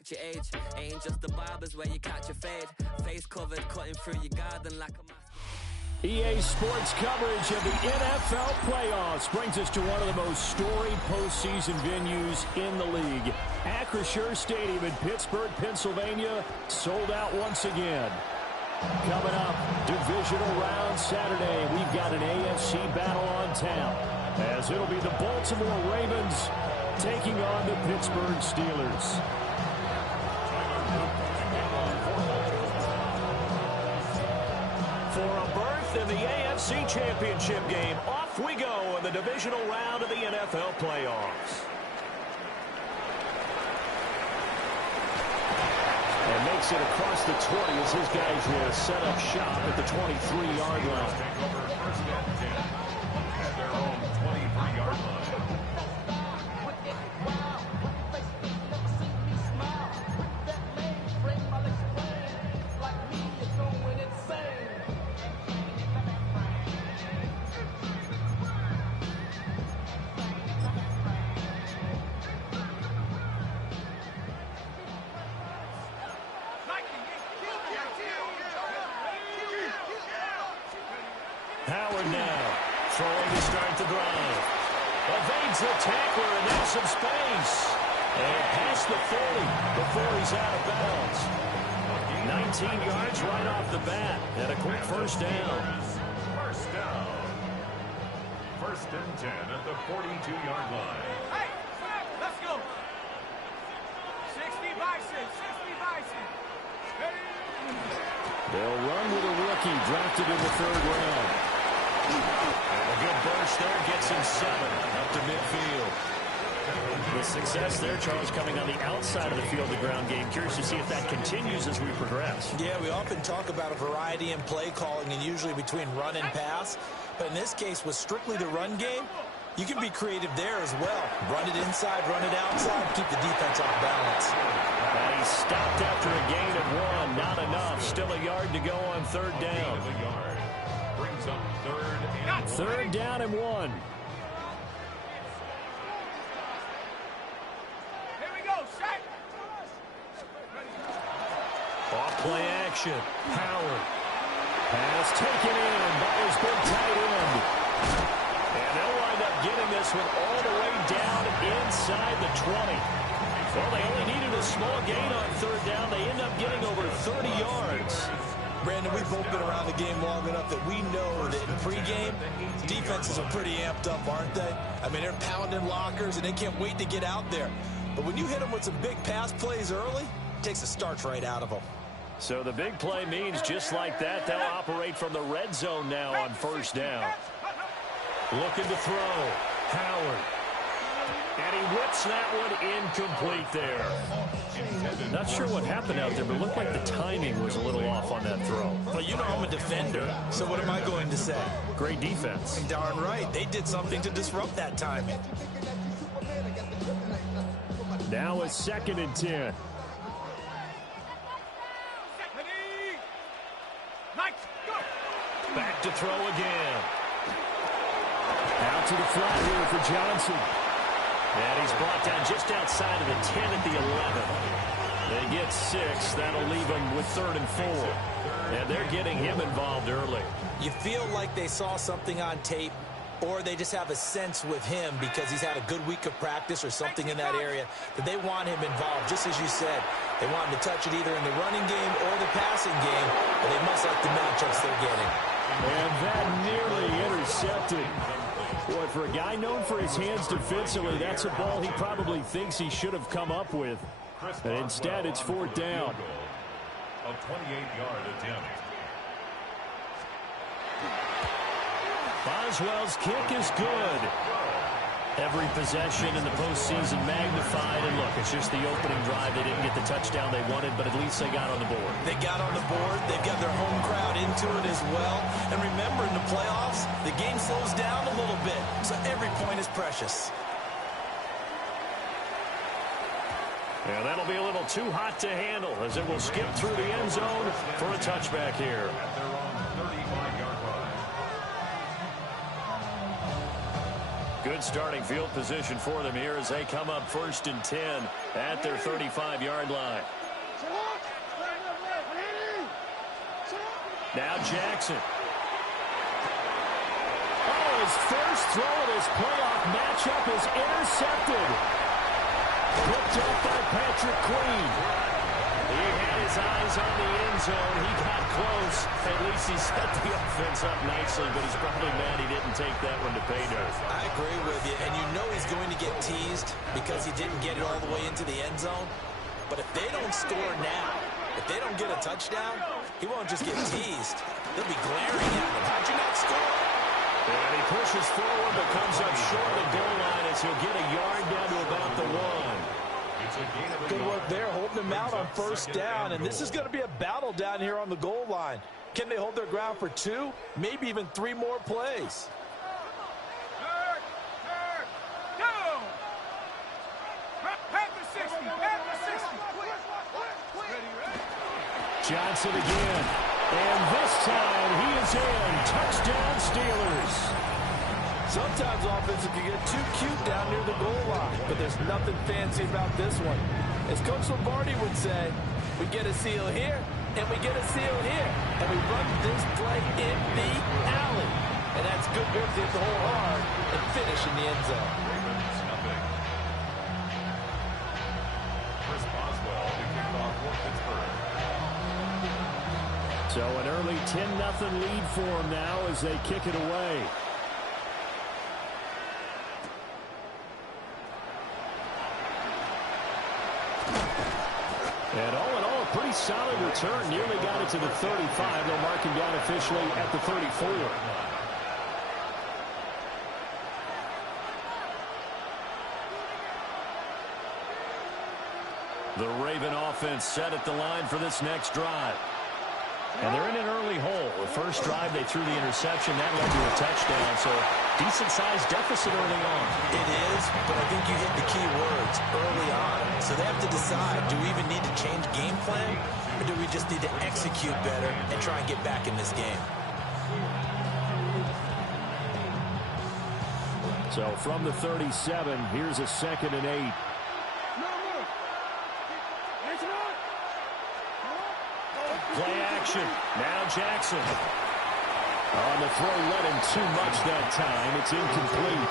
act your age. Ain't just the barbers where you catch a fade. Face covered, cutting through your garden like a mask. EA Sports coverage of the NFL playoffs brings us to one of the most storied postseason venues in the league. Acrisure Stadium in Pittsburgh, Pennsylvania, sold out once again. Coming up, divisional round Saturday, we've got an AFC battle on tap, as it'll be the Baltimore Ravens taking on the Pittsburgh Steelers. For a berth in the AFC Championship game, off we go in the divisional round of the NFL playoffs. And makes it across the 20 as his guys set up shop at the 23-yard line. Take over first and 10 at their own 23-yard line. Howard now, throwing to start the drive. Evades the tackler and now some space. And past the 40 before he's out of bounds. 19 yards right off the bat and a quick first down. First down. First and 10 at the 42-yard line. Hey, let's go. 60 Bison, 60 Bison. They'll run with a rookie drafted in the third round. And a good burst there gets him 7 up to midfield. The success there, Charles, coming on the outside of the field, the ground game. Curious to see if that continues as we progress. Yeah, we often talk about a variety in play calling and usually between run and pass. But in this case, with strictly the run game, you can be creative there as well. Run it inside, run it outside, keep the defense off balance. And he stopped after a gain of 1. Not enough. Still a yard to go on third down. Brings up Third down and 1. Here we go, set. Off play action. Howard. Pass taken in by his big tight end. And they'll wind up getting this one all the way down inside the 20. Well, they only needed a small gain on third down. They end up getting over 30 yards. Brandon, we've both been around the game long enough that we know that in pregame, defenses are pretty amped up, aren't they? I mean, they're pounding lockers, and they can't wait to get out there. But when you hit them with some big pass plays early, it takes the starch right out of them. So the big play means just like that, they'll operate from the red zone now on first down. Looking to throw. Howard. And he whips that one incomplete there. Not sure what happened out there, but it looked like the timing was a little off on that throw. Well, you know I'm a defender, so what am I going to say? Great defense. Darn right. They did something to disrupt that timing. Now a 2nd and 10. Back to throw again. Out to the flat here for Johnson. And he's brought down just outside of the 10 at the 11. They get 6. That'll leave them with 3rd and 4. And they're getting him involved early. You feel like they saw something on tape, or they just have a sense with him because he's had a good week of practice or something in that area that they want him involved. Just as you said, they want him to touch it either in the running game or the passing game, but they must like the matchups they're getting. And that nearly intercepted. Boy, for a guy known for his hands defensively, that's a ball he probably thinks he should have come up with. But instead, it's 4th down. A 28-yard attempt. Boswell's kick is good. Every possession in the postseason magnified. And look, it's just the opening drive. They didn't get the touchdown they wanted, but at least they got on the board. They got on the board. They've got their home crowd into it as well. And remember, in the playoffs, the game slows down a little bit. So every point is precious. Yeah, that'll be a little too hot to handle as it will skip through the end zone for a touchback here. At their own 35-yard line. Good starting field position for them here as they come up 1st and 10 at their 35-yard line. Now Jackson. Oh, his first throw of his playoff matchup is intercepted. Picked up by Patrick Queen. He had his eyes on the end zone. He got close. At least he set the offense up nicely, but he's probably mad he didn't take that one to pay dirt. I agree with you, and you know he's going to get teased because he didn't get it all the way into the end zone. But if they don't score now, if they don't get a touchdown, he won't just get teased. They'll be glaring at him. How'd you not score? And he pushes forward but comes up short of the goal line as he'll get a yard down to about the 1. Good work there, holding him out on 1st down. And this is going to be a battle down here on the goal line. Can they hold their ground for 2, maybe even 3 more plays? Johnson again. And this time he is in. Touchdown Steelers. Sometimes offenses can get too cute down near the goal line, but there's nothing fancy about this one. As Coach Lombardi would say, we get a seal here, and we get a seal here, and we run this play in the alley. And that's good work to hit the hole hard and finish in the end zone. Chris Boswell to kick off for Pittsburgh. So an early 10-0 lead for them now as they kick it away. And all in all, a pretty solid return. Nearly got it to the 35. They'll mark him down officially at the 34. The Raven offense set at the line for this next drive. And they're in an early hole. The first drive, they threw the interception. That led to a touchdown. So decent-sized deficit early on. It is, but I think you hit the key words early on. So they have to decide, do we even need to change game plan? Or do we just need to execute better and try and get back in this game? So from the 37, here's a 2nd and 8. Play action. Now Jackson. On the throw, led him too much that time. It's incomplete.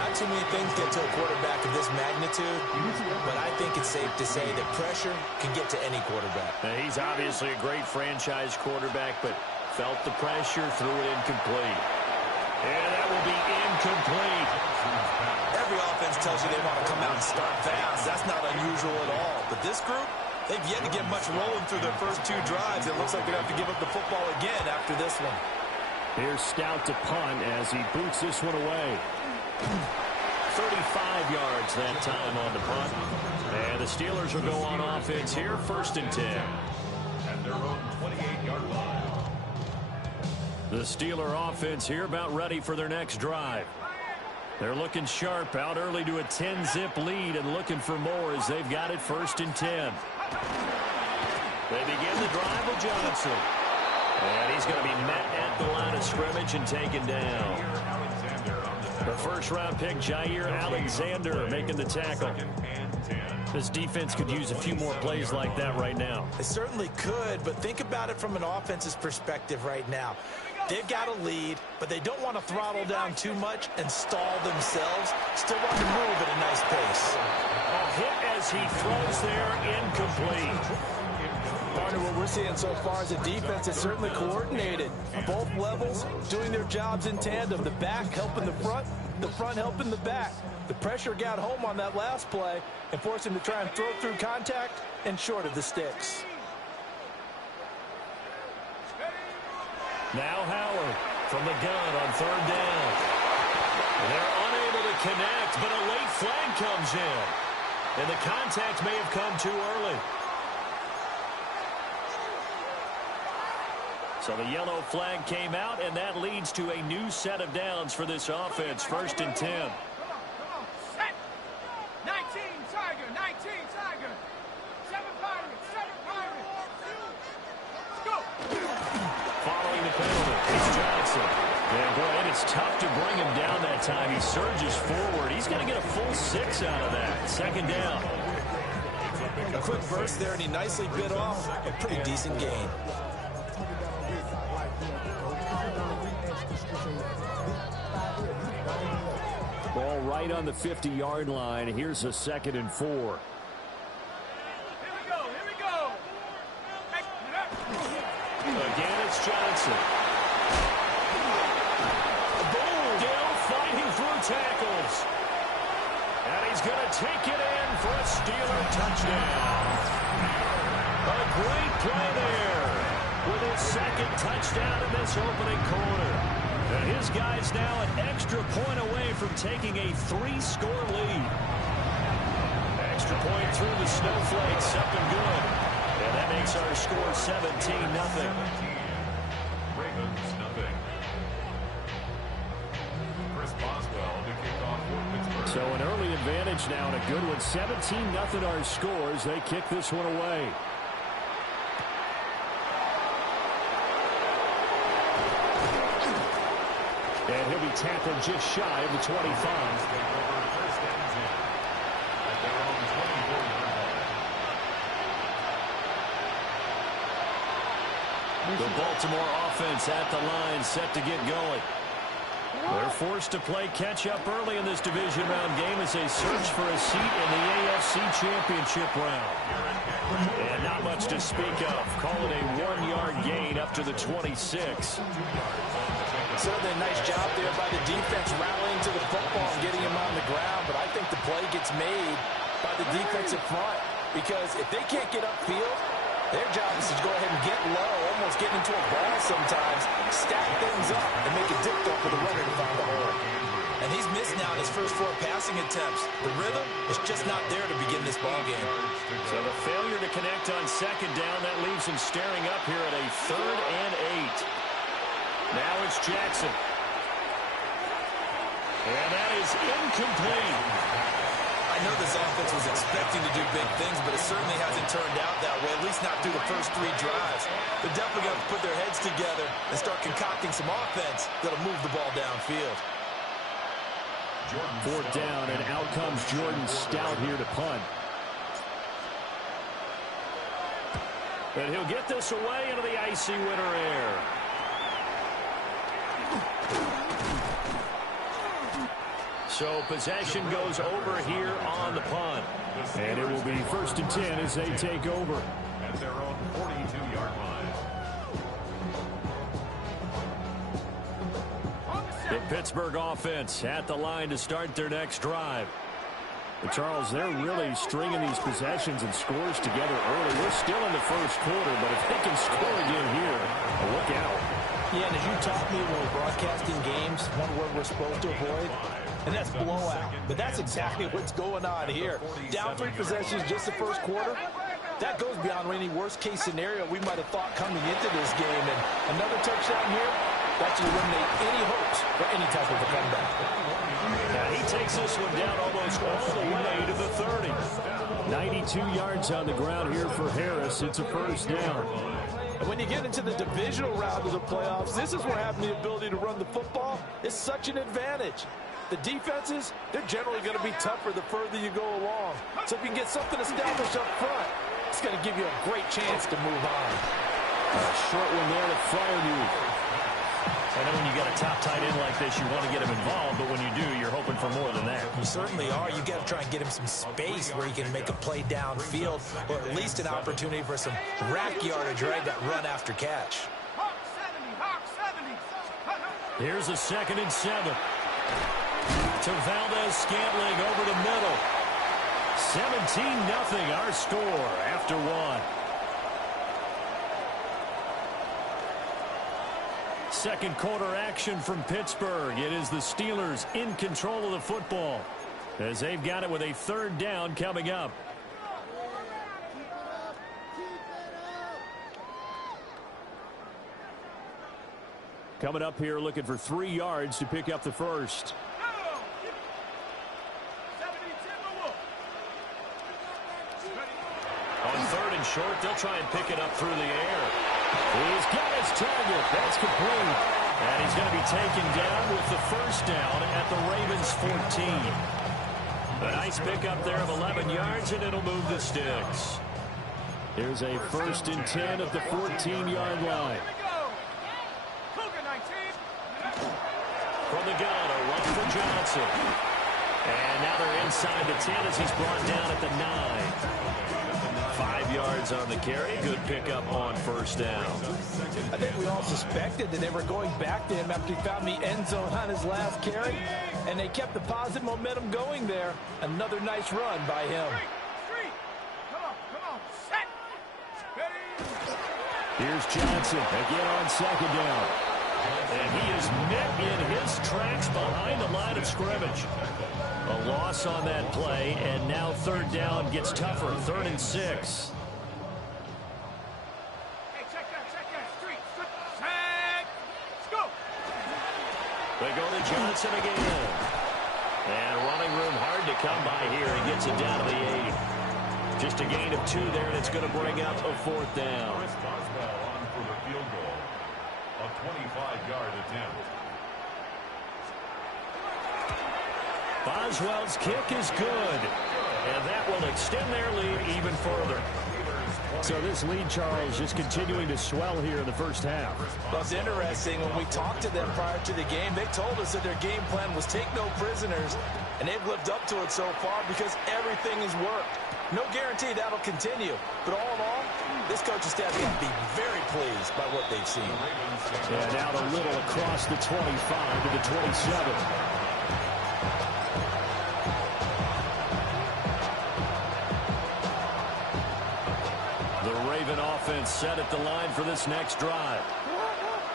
Not too many things get to a quarterback of this magnitude, but I think it's safe to say that pressure can get to any quarterback. Now, he's obviously a great franchise quarterback, but felt the pressure, threw it incomplete. And that will be incomplete. Every offense tells you they want to come out and start fast. That's not unusual at all. But this group, they've yet to get much rolling through their first 2 drives. It looks like they're going to have to give up the football again after this one. Here's Stout to punt as he boots this one away. 35 yards that time on the punt. And the Steelers will go on offense here, 1st and 10. At their own 28-yard line. The Steeler offense here about ready for their next drive. They're looking sharp, out early to a 10-zip lead and looking for more as they've got it 1st and 10. They begin the drive with Johnson. And he's going to be met at the line of scrimmage and taken down. The first-round pick, Jair Alexander, making the tackle. This defense could use a few more plays like that right now. They certainly could, but think about it from an offense's perspective right now. They've got a lead, but they don't want to throttle down too much and stall themselves. Still want to move at a nice pace. A hit as he throws there, incomplete. Part of what we're seeing so far as a defense is certainly coordinated. Both levels doing their jobs in tandem. The back helping the front helping the back. The pressure got home on that last play and forced him to try and throw through contact and short of the sticks. Now Howard from the gun on 3rd down. They're unable to connect, but a late flag comes in. And the contact may have come too early. So the yellow flag came out, and that leads to a new set of downs for this offense. 1st and 10. Come on, set. 19 Tiger, 19 Tiger. 7 Pirates, 7 Pirates. Let's go. Following the penalty, it's Johnson. And boy, it's tough to bring him down that time. He surges forward. He's going to get a full 6 out of that. Second down. A quick burst there, and he nicely bit off a pretty decent gain. Ball right on the 50-yard line. Here's a 2nd and 4. Here we go. Again, it's Johnson. Still fighting through tackles. And he's going to take it in for a Steeler touchdown. A great play there with his 2nd touchdown in this opening quarter. And his guy's now an extra point away from taking a 3-score lead. Extra point through the snowflakes, up and good. And that makes our score 17-0. Ravens, nothing. Chris Boswell to kick off for Pittsburgh. So an early advantage now and a good one. 17-0 our scores. They kick this one away. And he'll be tackled just shy of the 25. The Baltimore offense at the line, set to get going. They're forced to play catch-up early in this division round game as they search for a seat in the AFC Championship round. And not much to speak of. Call it a 1-yard gain up to the 26. Certainly a nice job there by the defense rallying to the football and getting him on the ground, but I think the play gets made by the defensive front because if they can't get upfield, their job is to go ahead and get low, almost get into a ball sometimes, stack things up, and make it difficult for the runner to find the hole. And he's missed now his first 4 passing attempts. The rhythm is just not there to begin this ball game. So the failure to connect on 2nd down, that leaves him staring up here at a 3rd and 8. Now it's Jackson. And that is incomplete. I know this offense was expecting to do big things, but it certainly hasn't turned out that way, at least not through the first 3 drives. They're definitely going to put their heads together and start concocting some offense that'll move the ball downfield. 4th down, and out comes Jordan Stout here to punt. And he'll get this away into the icy winter air. So possession goes over here on the punt. And it will be 1st and 10 as they take over. At their own 42-yard line. The Pittsburgh offense at the line to start their next drive. But Charles, they're really stringing these possessions and scores together early. We're still in the first quarter, but if they can score again here, look out. Yeah, and as you taught me when we're broadcasting games, one word we're supposed to avoid, and that's blowout. But that's exactly what's going on here. Down 3 possessions just the first quarter. That goes beyond any worst-case scenario we might have thought coming into this game. And another touchdown here, that should eliminate any hopes for any type of a comeback. Now he takes this one down almost all the way to the 30. 92 yards on the ground here for Harris. It's a 1st down. And when you get into the divisional round of the playoffs, this is where having the ability to run the football is such an advantage. The defenses, they're generally going to be tougher the further you go along. So if you can get something established up front, it's going to give you a great chance to move on. A short one there to Freiermuth. I know when you got a top tight end like this, you want to get him involved, but when you do, you're hoping for more than that. You certainly are. You got to try and get him some space where he can make a play downfield, or at least an opportunity for some rack yardage right that run after catch. Hawk 70, Hawk 70. Here's a 2nd and 7. To Valdez-Scantling over the middle. 17-0 our score after 1. Second quarter action from Pittsburgh. It is the Steelers in control of the football as they've got it with a 3rd down coming up. Coming up here looking for 3 yards to pick up the first. On 3rd and short, they'll try and pick it up through the air. He's got his target. That's complete. And he's going to be taken down with the first down at the Ravens' 14. A nice pickup there of 11 yards, and it'll move the sticks. Here's a 1st and 10 at the 14-yard line. From the gun, a run for Johnson. And now they're inside the 10 as he's brought down at the 9. 5 yards on the carry. Good pickup on first down. I think we all suspected that they were going back to him after he found the end zone on his last carry. And they kept the positive momentum going there. Another nice run by him. Come on, set. Here's Johnson again on 2nd down. And he is met in his tracks behind the line of scrimmage. A loss on that play, and now 3rd down gets tougher. 3rd and 6. Hey, check that. Street. Set. Let's go. They go to Johnson again. And running room hard to come by here. He gets it down to the 8. Just a gain of 2 there, and it's going to bring up a 4th down. Chris Boswell on for the field goal. A 25-yard attempt. Boswell's kick is good. And that will extend their lead even further. So this lead, Charles, just continuing to swell here in the first half. Well, it's interesting. When we talked to them prior to the game, they told us that their game plan was take no prisoners. And they've lived up to it so far because everything has worked. No guarantee that'll continue. But all in all, this coaching staff can be very pleased by what they've seen. And out a little across the 25 to the 27. The Raven offense set at the line for this next drive.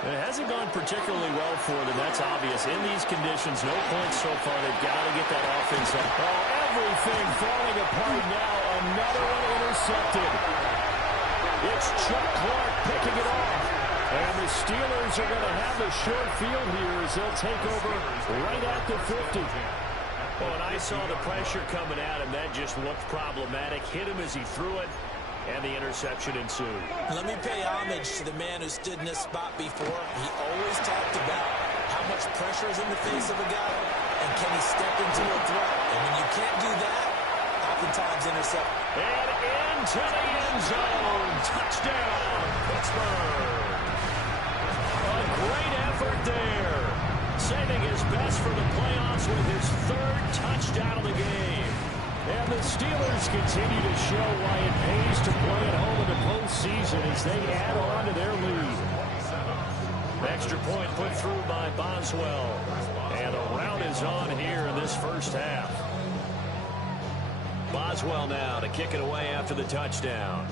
It hasn't gone particularly well for them. That's obvious. In these conditions, no points so far. They've got to get that offense up. Oh, everything falling apart now. Another one intercepted. It's Chuck Clark picking it off. And the Steelers are going to have the short field here as they'll take over right at the 50. Well, and I saw the pressure coming at him. That just looked problematic. Hit him as he threw it. And the interception ensued. Let me pay homage to the man who stood in this spot before. He always talked about how much pressure is in the face of a guy, and can he step into a threat. And when you can't do that, oftentimes intercept. And into the end zone. Touchdown, Pittsburgh. A great effort there. Saving his best for the playoffs with his 3rd touchdown of the game. And the Steelers continue to show why it pays to play at home in the postseason as they add on to their lead. Extra point put through by Boswell. And the round is on here in this first half. Boswell now to kick it away after the touchdown.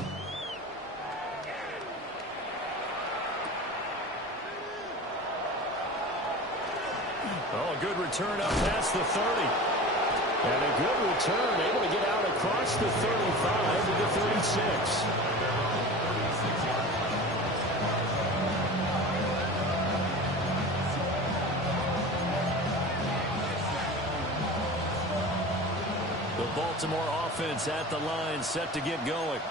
Oh, a good return up past the 30. And a good return, able to get out across the 35 to the 36. The Baltimore offense at the line, set to get going.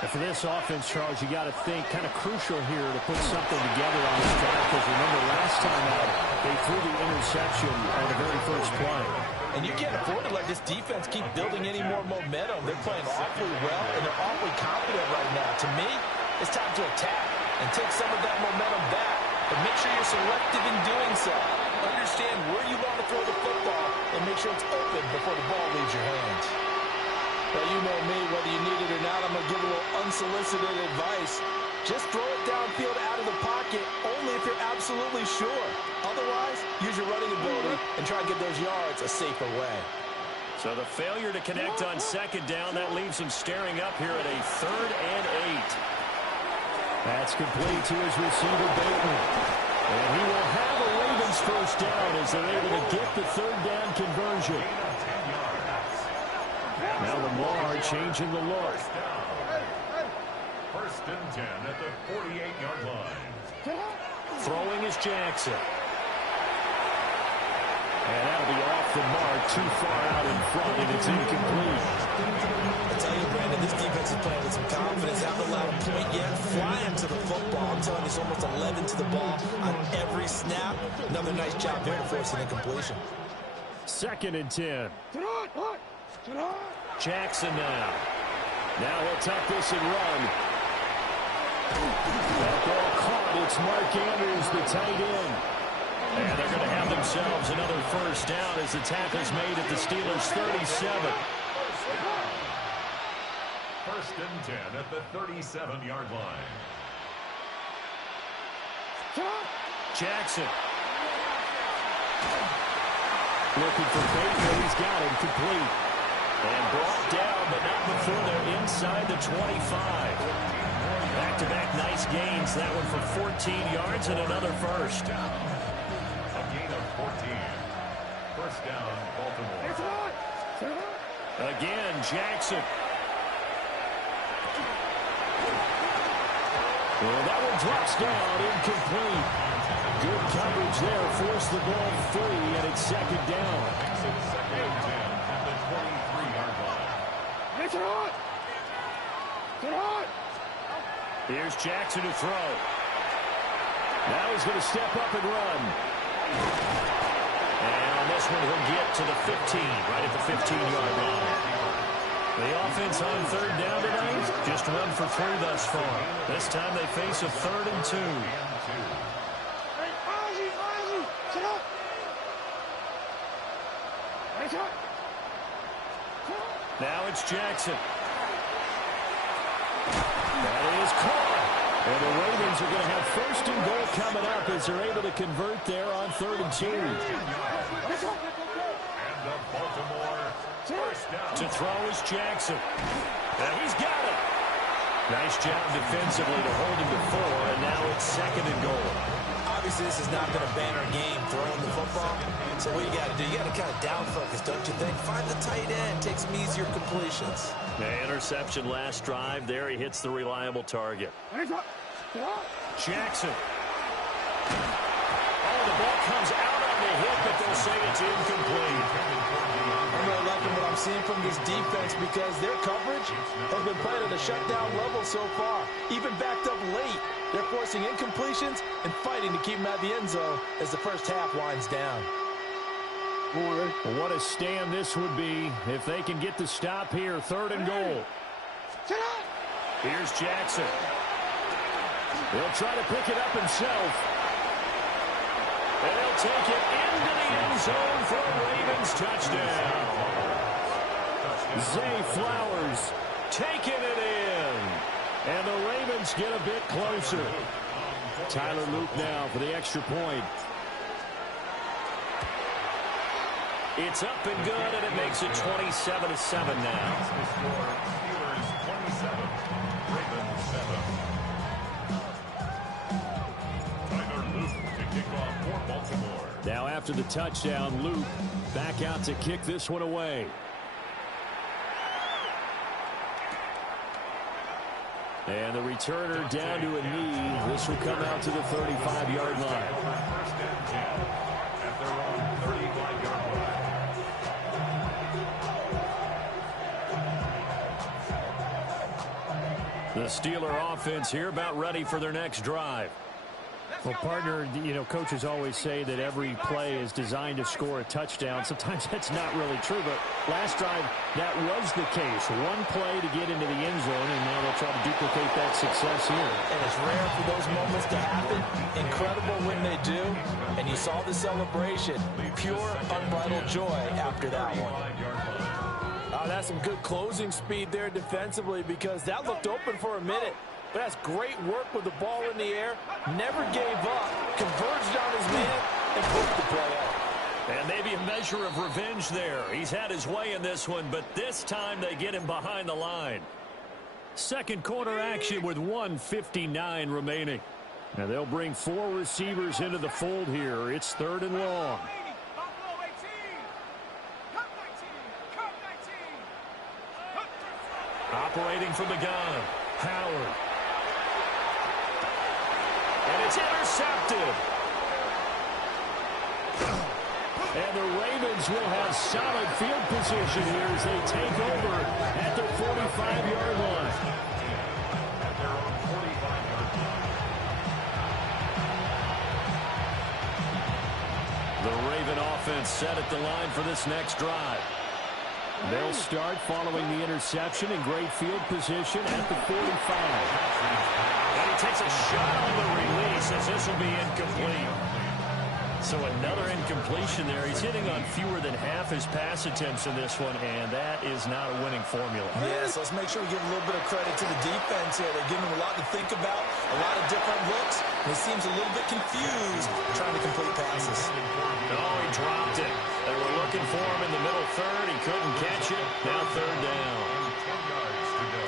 And for this offense, Charles, you got to think kind of crucial here to put something together on this drive. Because remember, last time out, they threw the interception on the very first play. And you can't afford to let this defense keep building any more momentum. They're playing awfully well, and they're awfully confident right now. To me, it's time to attack and take some of that momentum back. But make sure you're selective in doing so. Understand where you want to throw the football and make sure it's open before the ball leaves your hands. Well, you know me, whether you need it or not, I'm going to give a little unsolicited advice. Just throw it downfield out of the pocket only if you're absolutely sure. Otherwise, use your running ability and try and get those yards a safer way. So the failure to connect on 2nd down, that leaves him staring up here at a 3rd and 8. That's complete to his receiver, Bateman. And he will have a Ravens first down as they're able to get the 3rd down conversion. Now Lamar changing the look. 1st and 10 at the 48-yard line. Throwing is Jackson. And that'll be off off the mark, too far out in front, and it's incomplete. I tell you, Brandon, this defense is playing with some confidence. Haven't allowed a point yet. Flying to the football. I'm telling you, it's almost 11 to the ball on every snap. Another nice job there to force an incompletion. 2nd and 10. Jackson now. Now he'll tuck this and run. That ball caught. It's Mark Andrews, the tight end. And they're going to have themselves another first down as the tackle's made at the Steelers' 37. 1st and 10 at the 37-yard line. Jackson. Looking for Bateman. He's got him complete. And brought down, but not before they're inside the 25. Back-to-back nice gains. That one for 14 yards and another first. A gain of 14. First down, Baltimore. Again, Jackson. Well, that one drops down, incomplete. Good coverage there, forced the ball free, and it's 2nd down. Exit 2nd and 10 at the 23-yard line. Here's Jackson to throw. Now he's going to step up and run. And on this one, he'll get to the 15, right at the 15-yard line. The offense on 3rd down tonight, just 1 for 3 thus far. This time they face a 3rd and 2. Now it's Jackson. That is caught. And the Ravens are going to have 1st and goal coming up as they're able to convert there on 3rd and 2. And the Baltimore first down. To throw is Jackson. And he's got it. Nice job defensively to hold him to 4, and now it's 2nd and goal. Obviously, this is not going to ban our game throwing the football. So what you got to do, you got to kind of down focus, don't you think? Find the tight end, take some easier completions. The interception last drive. There he hits the reliable target. Jackson. Oh, the ball comes out on the hit, but they'll say it's incomplete. I'm really liking what I'm seeing from this defense because their coverage has been playing at a shutdown level so far. Even backed up late, they're forcing incompletions and fighting to keep them at the end zone as the first half winds down. What a stand this would be if they can get the stop here. 3rd and goal. Here's Jackson. He'll try to pick it up himself. And he'll take it into the end zone for a Ravens touchdown. Zay Flowers taking it in. And the Ravens get a bit closer. Tyler Luke now for the extra point. It's up and good, and it makes it 27-7 now. Steelers 27, Ravens 7. Tyler Luke to kick off for Baltimore. Now after the touchdown, Luke back out to kick this one away. And the returner down to a knee. This will come out to the 35-yard line. First and 10 at their own 35-yard line. The Steeler offense here about ready for their next drive. Well, partner, you know, coaches always say that every play is designed to score a touchdown. Sometimes that's not really true, but last drive, that was the case. One play to get into the end zone, and now they'll try to duplicate that success here. And it's rare for those moments to happen. Incredible when they do. And you saw the celebration. Pure, unbridled joy after that one. That's some good closing speed there defensively because that looked open for a minute. But that's great work with the ball in the air. Never gave up. Converged on his man and put the play out. And maybe a measure of revenge there. He's had his way in this one, but this time they get him behind the line. Second quarter action with 1:59 remaining. And they'll bring 4 receivers into the fold here. It's 3rd and long. Operating from the gun, Howard. And it's intercepted. And the Ravens will have solid field position here as they take over at the 45-yard line. At their own 45-yard line. The Raven offense set at the line for this next drive. They'll start following the interception in great field position at the 45. And he takes a shot on the release as this will be incomplete. So another incompletion there. He's hitting on fewer than half his pass attempts in this one, and that is not a winning formula. Yes, let's make sure we give a little bit of credit to the defense here. They're giving him a lot to think about, a lot of different looks, and he seems a little bit confused trying to complete passes. No, he dropped it. They were looking for him in the middle third. He couldn't catch it. Now third down.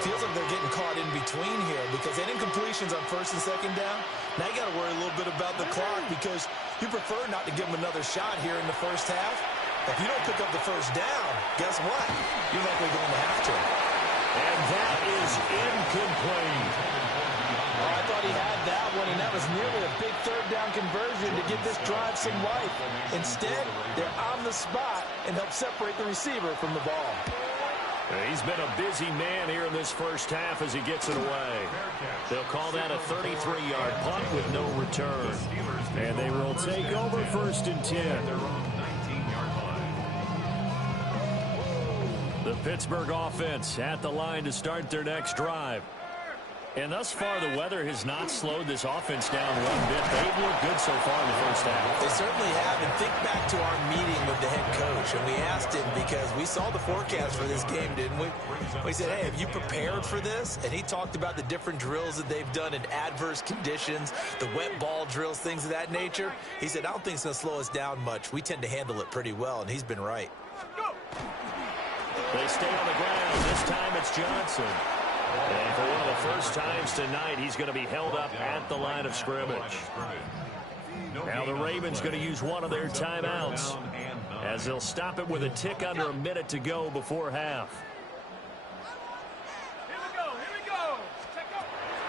Feels like they're getting caught in between here because they didn't completions on first and second down. Now you got to worry a little bit about the clock because you prefer not to give them another shot here in the first half. If you don't pick up the first down, guess what? You're likely going to have to. And that is incomplete. Oh, I thought he had that one, and that was nearly a big third down conversion to give this drive some life. Instead, they're on the spot and help separate the receiver from the ball. He's been a busy man here in this first half as he gets it away. They'll call that a 33-yard punt with no return. And they will take over first and 10. The Pittsburgh offense at the line to start their next drive. And thus far, the weather has not slowed this offense down one bit. They've looked good so far in the first half. They certainly have. And think back to our meeting with the head coach. And we asked him because we saw the forecast for this game, didn't we? We said, hey, have you prepared for this? And he talked about the different drills that they've done in adverse conditions, the wet ball drills, things of that nature. He said, I don't think it's going to slow us down much. We tend to handle it pretty well. And he's been right. They stay on the ground. This time it's Johnson. And for one of the first times tonight, he's going to be held up at the line of scrimmage. Now the Ravens going to use one of their timeouts as they'll stop it with a tick under a minute to go before half. Here we go.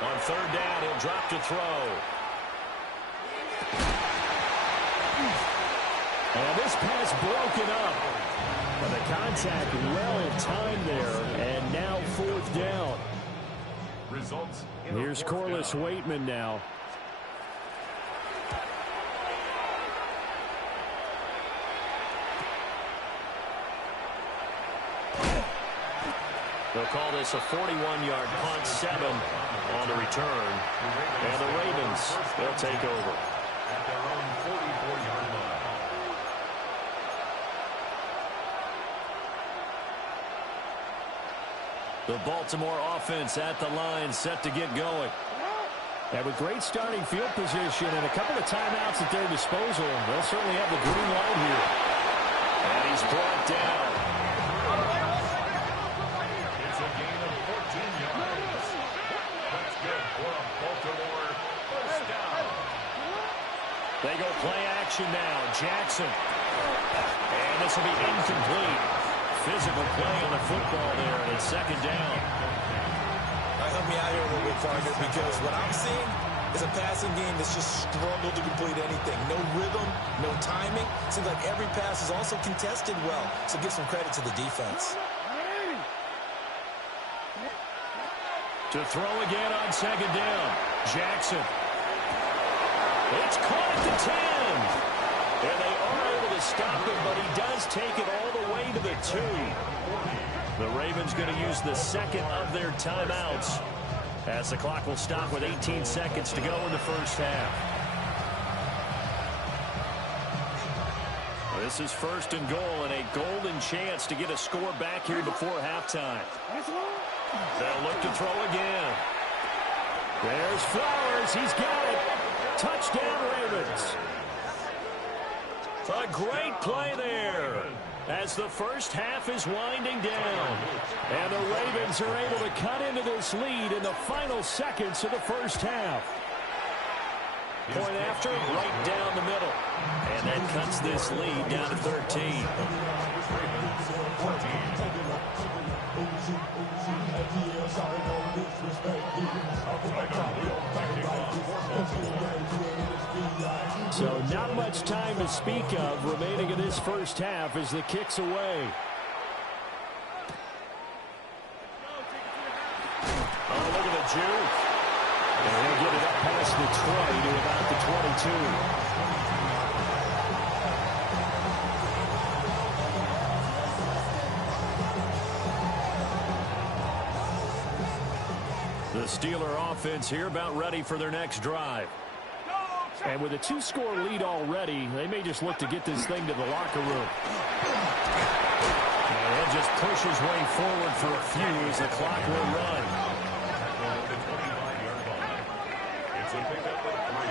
On third down, he'll drop to throw. And this pass broken up. But the contact well timed there, and now fourth down. Results. Here's Corliss Waitman now. They'll call this a 41-yard punt, 7 on the return. And the Ravens, they'll take over. At their own 44-yard line. The Baltimore offense at the line, set to get going. And with great starting field position and a couple of timeouts at their disposal, they'll certainly have the green light here. And he's brought down. It's a gain of 14 yards. That's good for a Baltimore first down. They go play action now. Jackson. And this will be incomplete. Physical play on the football there, and it's second down. Help me out here a little bit, partner, because what I'm seeing is a passing game that's just struggled to complete anything. No rhythm, no timing. Seems like every pass is also contested well, so give some credit to the defense. To throw again on second down. Jackson. It's caught at the 10. And they are able to stop him, but he does take it all the way to the 2. The Ravens going to use the second of their timeouts as the clock will stop with 18 seconds to go in the first half. This is first and goal and a golden chance to get a score back here before halftime. They'll look to throw again. There's Flowers. He's got it. Touchdown, Ravens. A great play there as the first half is winding down. And the Ravens are able to cut into this lead in the final seconds of the first half. Point after, right down the middle. And that cuts this lead down to 13. So Not much time to speak of remaining in this first half as the kick's away. Oh, look at the juke. And he'll get it up past the 20 to about the 22. The Steeler offense here about ready for their next drive. And with a 2-score lead already, they may just look to get this thing to the locker room. And he'll just push his way forward for a few as the clock will run. It's a pickup of 3.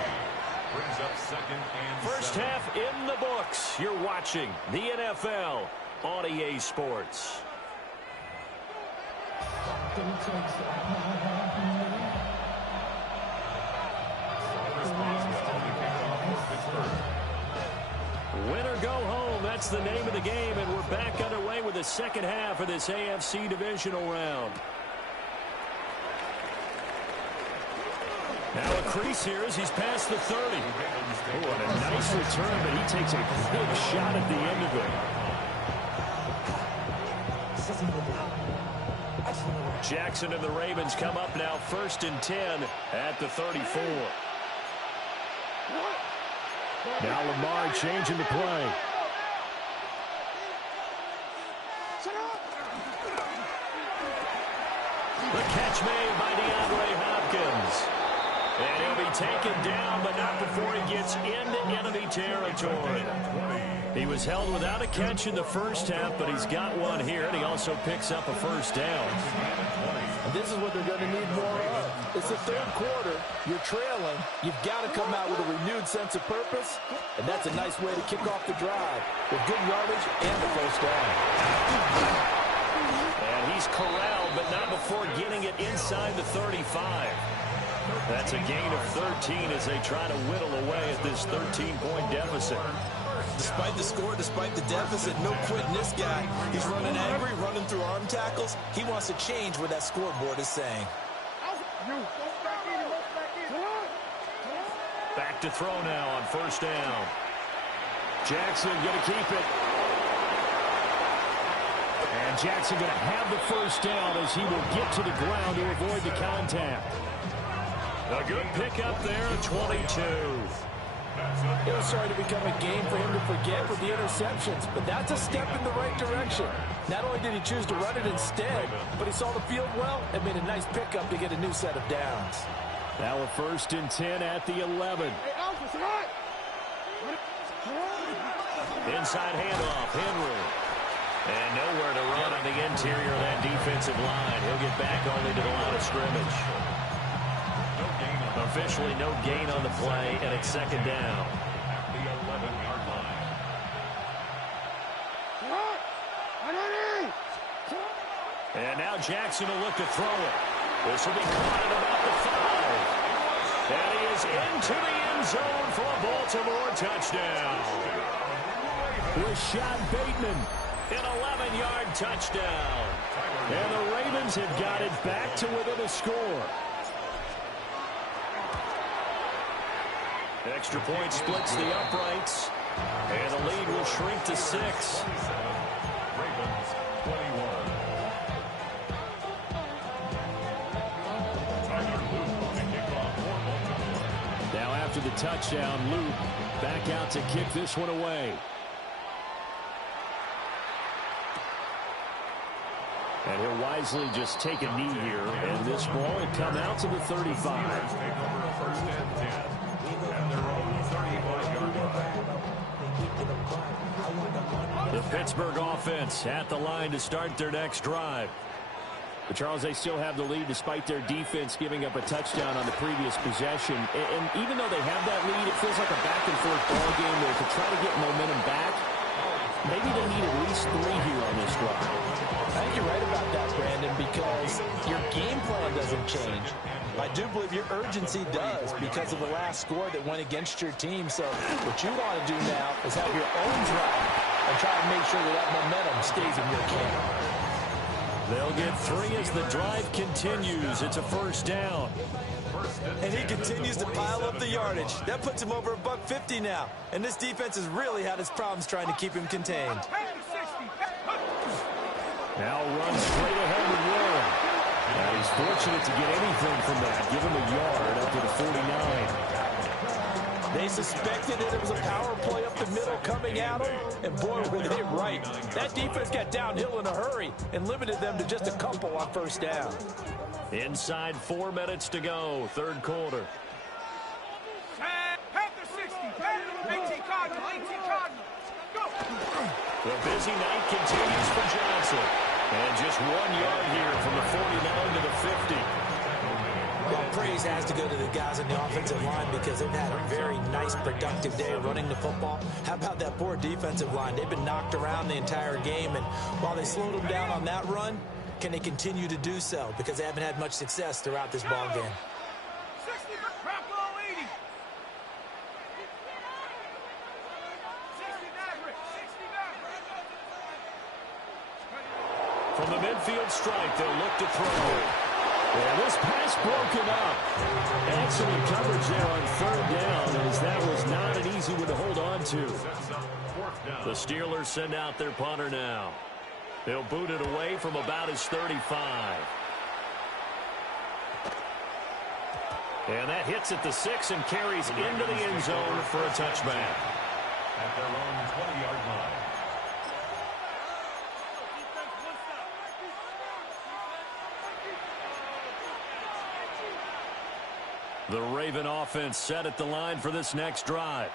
Brings up 2nd and First 7. half in the books. You're watching the NFL on EA Sports. Win or go home, that's the name of the game, and we're back underway with the second half of this AFC divisional round. Now a crease here as he's past the 30. Oh, and a nice return, but he takes a big shot at the end of it. Jackson and the Ravens come up now 1st and 10 at the 34. Now Lamar changing the play. The catch made by DeAndre Hopkins. And he'll be taken down, but not before he gets into enemy territory. He was held without a catch in the first half, but he's got one here, and he also picks up a first down. And this is what they're going to need more of. It's the third quarter. You're trailing. You've got to come out with a renewed sense of purpose, and that's a nice way to kick off the drive with good yardage and the first down. And he's corralled, but not before getting it inside the 35. That's a gain of 13 as they try to whittle away at this 13-point deficit. Despite the score, despite the deficit, no quitting this guy. He's running angry, running through arm tackles. He wants to change what that scoreboard is saying. Back to throw now on first down. Jackson going to keep it. And Jackson going to have the first down as he will get to the ground to avoid the contact. A good pickup there at 22. It was starting to become a game for him to forget with the interceptions, but that's a step in the right direction. Not only did he choose to run it instead, but he saw the field well and made a nice pickup to get a new set of downs. Now a 1st and 10 at the 11. Inside handoff, Henry. And nowhere to run on the interior of that defensive line. He'll get back only to the line of scrimmage. Officially no gain on the play, and it's 2nd down. At the 11-yard line. And now Jackson will look to throw it. This will be caught at about the 5. And he is into the end zone for a Baltimore touchdown. Rashad Bateman, an 11-yard touchdown. And the Ravens have got it back to within a score. Extra point splits the uprights, and the lead will shrink to 6. Ravens 21. Tyler Luke on the kickoff for Baltimore. Now after the touchdown, Luke back out to kick this one away. And he'll wisely just take a knee here, and this ball will come out to the 35. Take over a 1st and 10. At their own 35-yard line. The Pittsburgh offense at the line to start their next drive. But, Charles, they still have the lead despite their defense giving up a touchdown on the previous possession. And even though they have that lead, it feels like a back-and-forth ball game where to try to get momentum back, maybe they need at least 3 here on this drive. I think you're right about that, Brandon, because your game plan doesn't change. I do believe your urgency does because of the last score that went against your team. So what you want to do now is have your own drive and try to make sure that that momentum stays in your camp. They'll get 3 as the drive continues. It's a first down. And he continues to pile up the yardage. That puts him over $150 now. And this defense has really had its problems trying to keep him contained. Now runs straight ahead with Warren. And he's fortunate to get anything from that. Give him a yard up to the 49. They suspected that it was a power play up the middle coming at them, and boy, were they right. That defense got downhill in a hurry and limited them to just a couple on first down. Inside 4 minutes to go, third quarter. Panther 60, 18 Cardinal, 18 Cardinal. Go! The busy night continues for Johnson. And just 1 yard here from the 49 to the 50. Well, praise has to go to the guys in the offensive line because they've had a very nice, productive day running the football. How about that poor defensive line? They've been knocked around the entire game, and while they slowed them down on that run, can they continue to do so? Because they haven't had much success throughout this ball game. 60, Bravo 80. 60 Maverick, 60 Maverick. From the midfield stripe, they'll look to throw. And this pass broken up. Excellent coverage there on third down, as that was not an easy one to hold on to. The Steelers send out their punter now. They'll boot it away from about his 35. And that hits at the 6 and carries into the end zone for a touchback. At their own 20-yard line. The Raven offense set at the line for this next drive.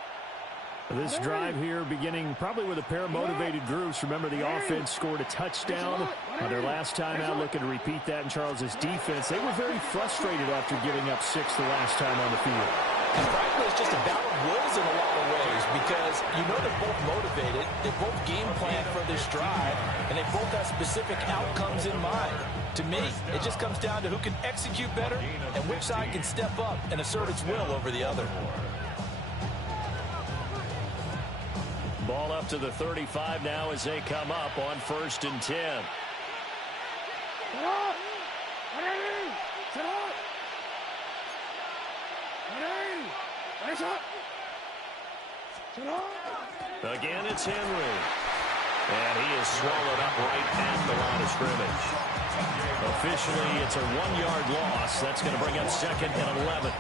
This drive here beginning probably with a pair of motivated groups. Remember, the offense scored a touchdown on their last time out, looking to repeat that in Charles's defense. They were very frustrated after giving up 6 the last time on the field. And frankly, it's just a battle of wills in a lot of ways because you know they're both motivated, they both game plan for this drive, and they both have specific outcomes in mind. To me, it just comes down to who can execute better and which side can step up and assert its will over the other. Ball up to the 35 now as they come up on 1st and 10. Again, it's Henry. And he is swallowed up right at the line of scrimmage. Officially, it's a 1-yard loss. That's going to bring up 2nd and 11.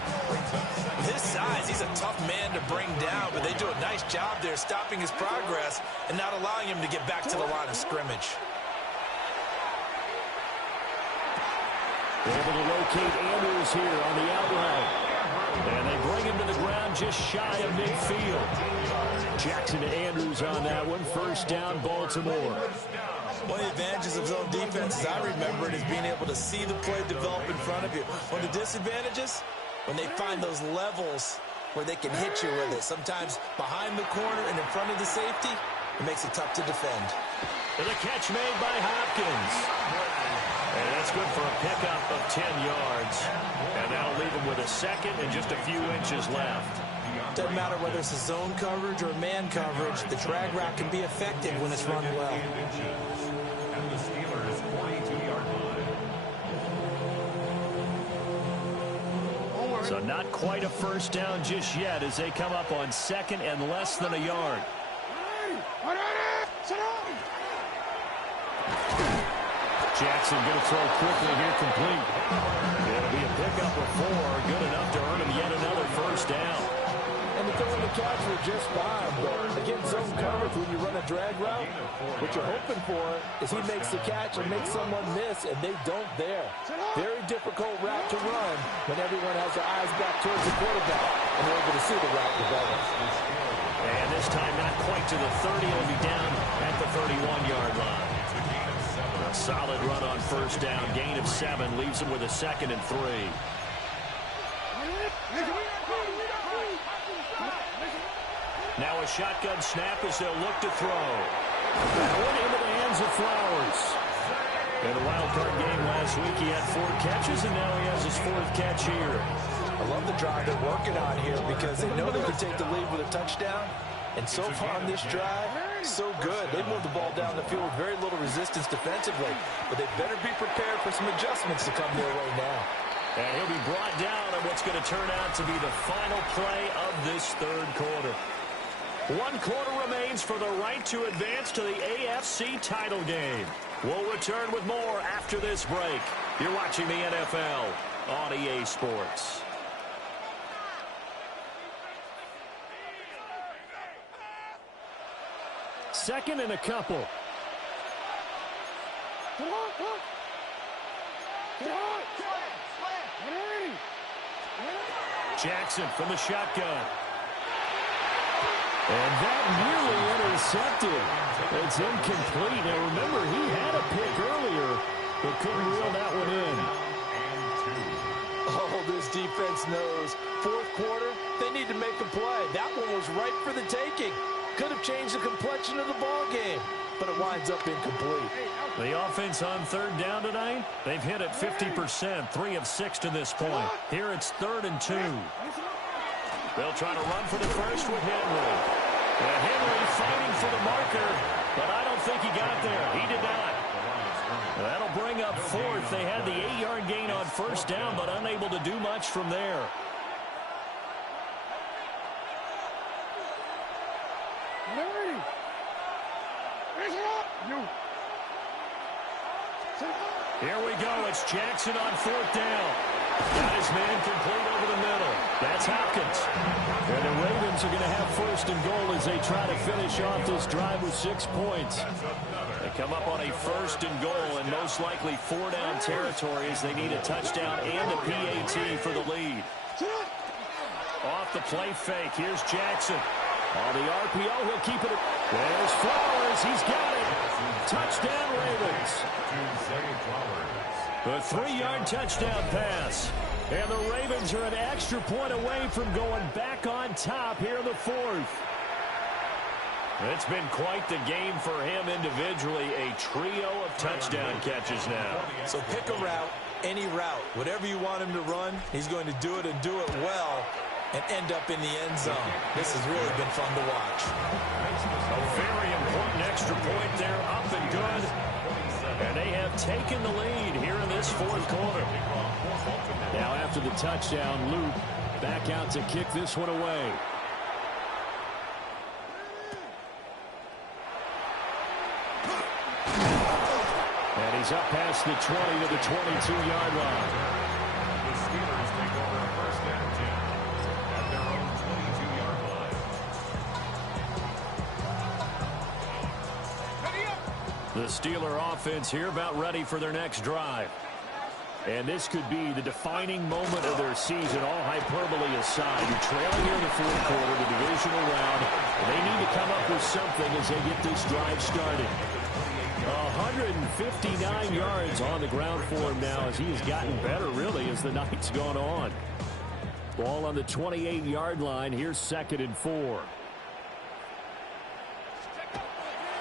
His size, he's a tough man to bring down, but they do a nice job there stopping his progress and not allowing him to get back to the line of scrimmage. Able to locate Andrews here on the outline. And they bring him to the ground just shy of midfield. Jackson to Andrews on that one. First down, Baltimore. One of the advantages of zone defense, as I remember it, is being able to see the play develop in front of you. One of the disadvantages, when they find those levels where they can hit you with it. Sometimes behind the corner and in front of the safety, it makes it tough to defend. And a catch made by Hopkins. And that's good for a pickup of 10 yards. And that'll leave him with a 2nd and just a few inches left. Doesn't matter whether it's a zone coverage or man coverage, the drag route can be effective when it's run well. And the Steelers' 42-yard line. So not quite a first down just yet as they come up on 2nd and less than a yard. Jackson going to throw quickly here, complete. It'll be a pickup of 4, good enough to earn him yet another first down. And the throw and the catch were just fine, but again, zone coverage when you run a drag route, what you're hoping for is he makes the catch and makes someone miss, and they don't there. Very difficult route to run when everyone has their eyes back towards the quarterback and they're able to see the route develop. And this time not quite to the 30, it'll be down at the 31-yard line. A solid run on first down, gain of 7, leaves him with a 2nd and 3. Now a shotgun snap as they'll look to throw. That one into the hands of Flowers. In the wild card game last week, he had 4 catches, and now he has his 4th catch here. I love the drive they're working on here because they know they can take the lead with a touchdown. And so far on this drive, so good. They move the ball down the field with very little resistance defensively, but they better be prepared for some adjustments to come their way now. And he'll be brought down on what's going to turn out to be the final play of this third quarter. 1 quarter remains for the right to advance to the AFC title game. We'll return with more after this break. You're watching the NFL on EA Sports. Second and a couple. Jackson from the shotgun. And that nearly intercepted. It's incomplete. Now remember, he had a pick earlier, but couldn't reel that one in. Oh, this defense knows. Fourth quarter, they need to make a play. That one was right for the taking. Could have changed the complexion of the ball game, but it winds up incomplete. The offense on third down tonight, they've hit it 50%, 3 of 6 to this point. Here it's 3rd and 2. They'll try to run for the first with Henry. And Henry fighting for the marker, but I don't think he got there. He did not. That'll bring up 4th. They had the 8-yard gain on first down, but unable to do much from there. Here we go. It's Jackson on 4th down. Got his man complete over the middle. That's Hopkins. And the Ravens are going to have 1st and goal as they try to finish off this drive with 6 points. They come up on a 1st and goal and most likely 4-down territory as they need a touchdown and a PAT for the lead. Off the play fake. Here's Jackson. On the RPO, he'll keep it. There's Flowers. He's got it. Touchdown, Ravens. The 3-yard touchdown pass. And the Ravens are an extra point away from going back on top here in the 4th. It's been quite the game for him individually. A trio of touchdown catches now. So pick a route, any route. Whatever you want him to run, he's going to do it and do it well and end up in the end zone. This has really been fun to watch. A very important extra point there, up and good. And they have taken the lead here in this 4th quarter. Now after the touchdown, Luke back out to kick this one away. And he's up past the 20 to the 22-yard line. The Steelers take over a 1st and 10 at their own 22-yard line. The Steeler offense here about ready for their next drive. And this could be the defining moment of their season, all hyperbole aside. You're trailing here in the 4th quarter, the divisional round. And they need to come up with something as they get this drive started. 159 yards on the ground for him now as he has gotten better, really, as the night's gone on. Ball on the 28-yard line. Here's 2nd and 4.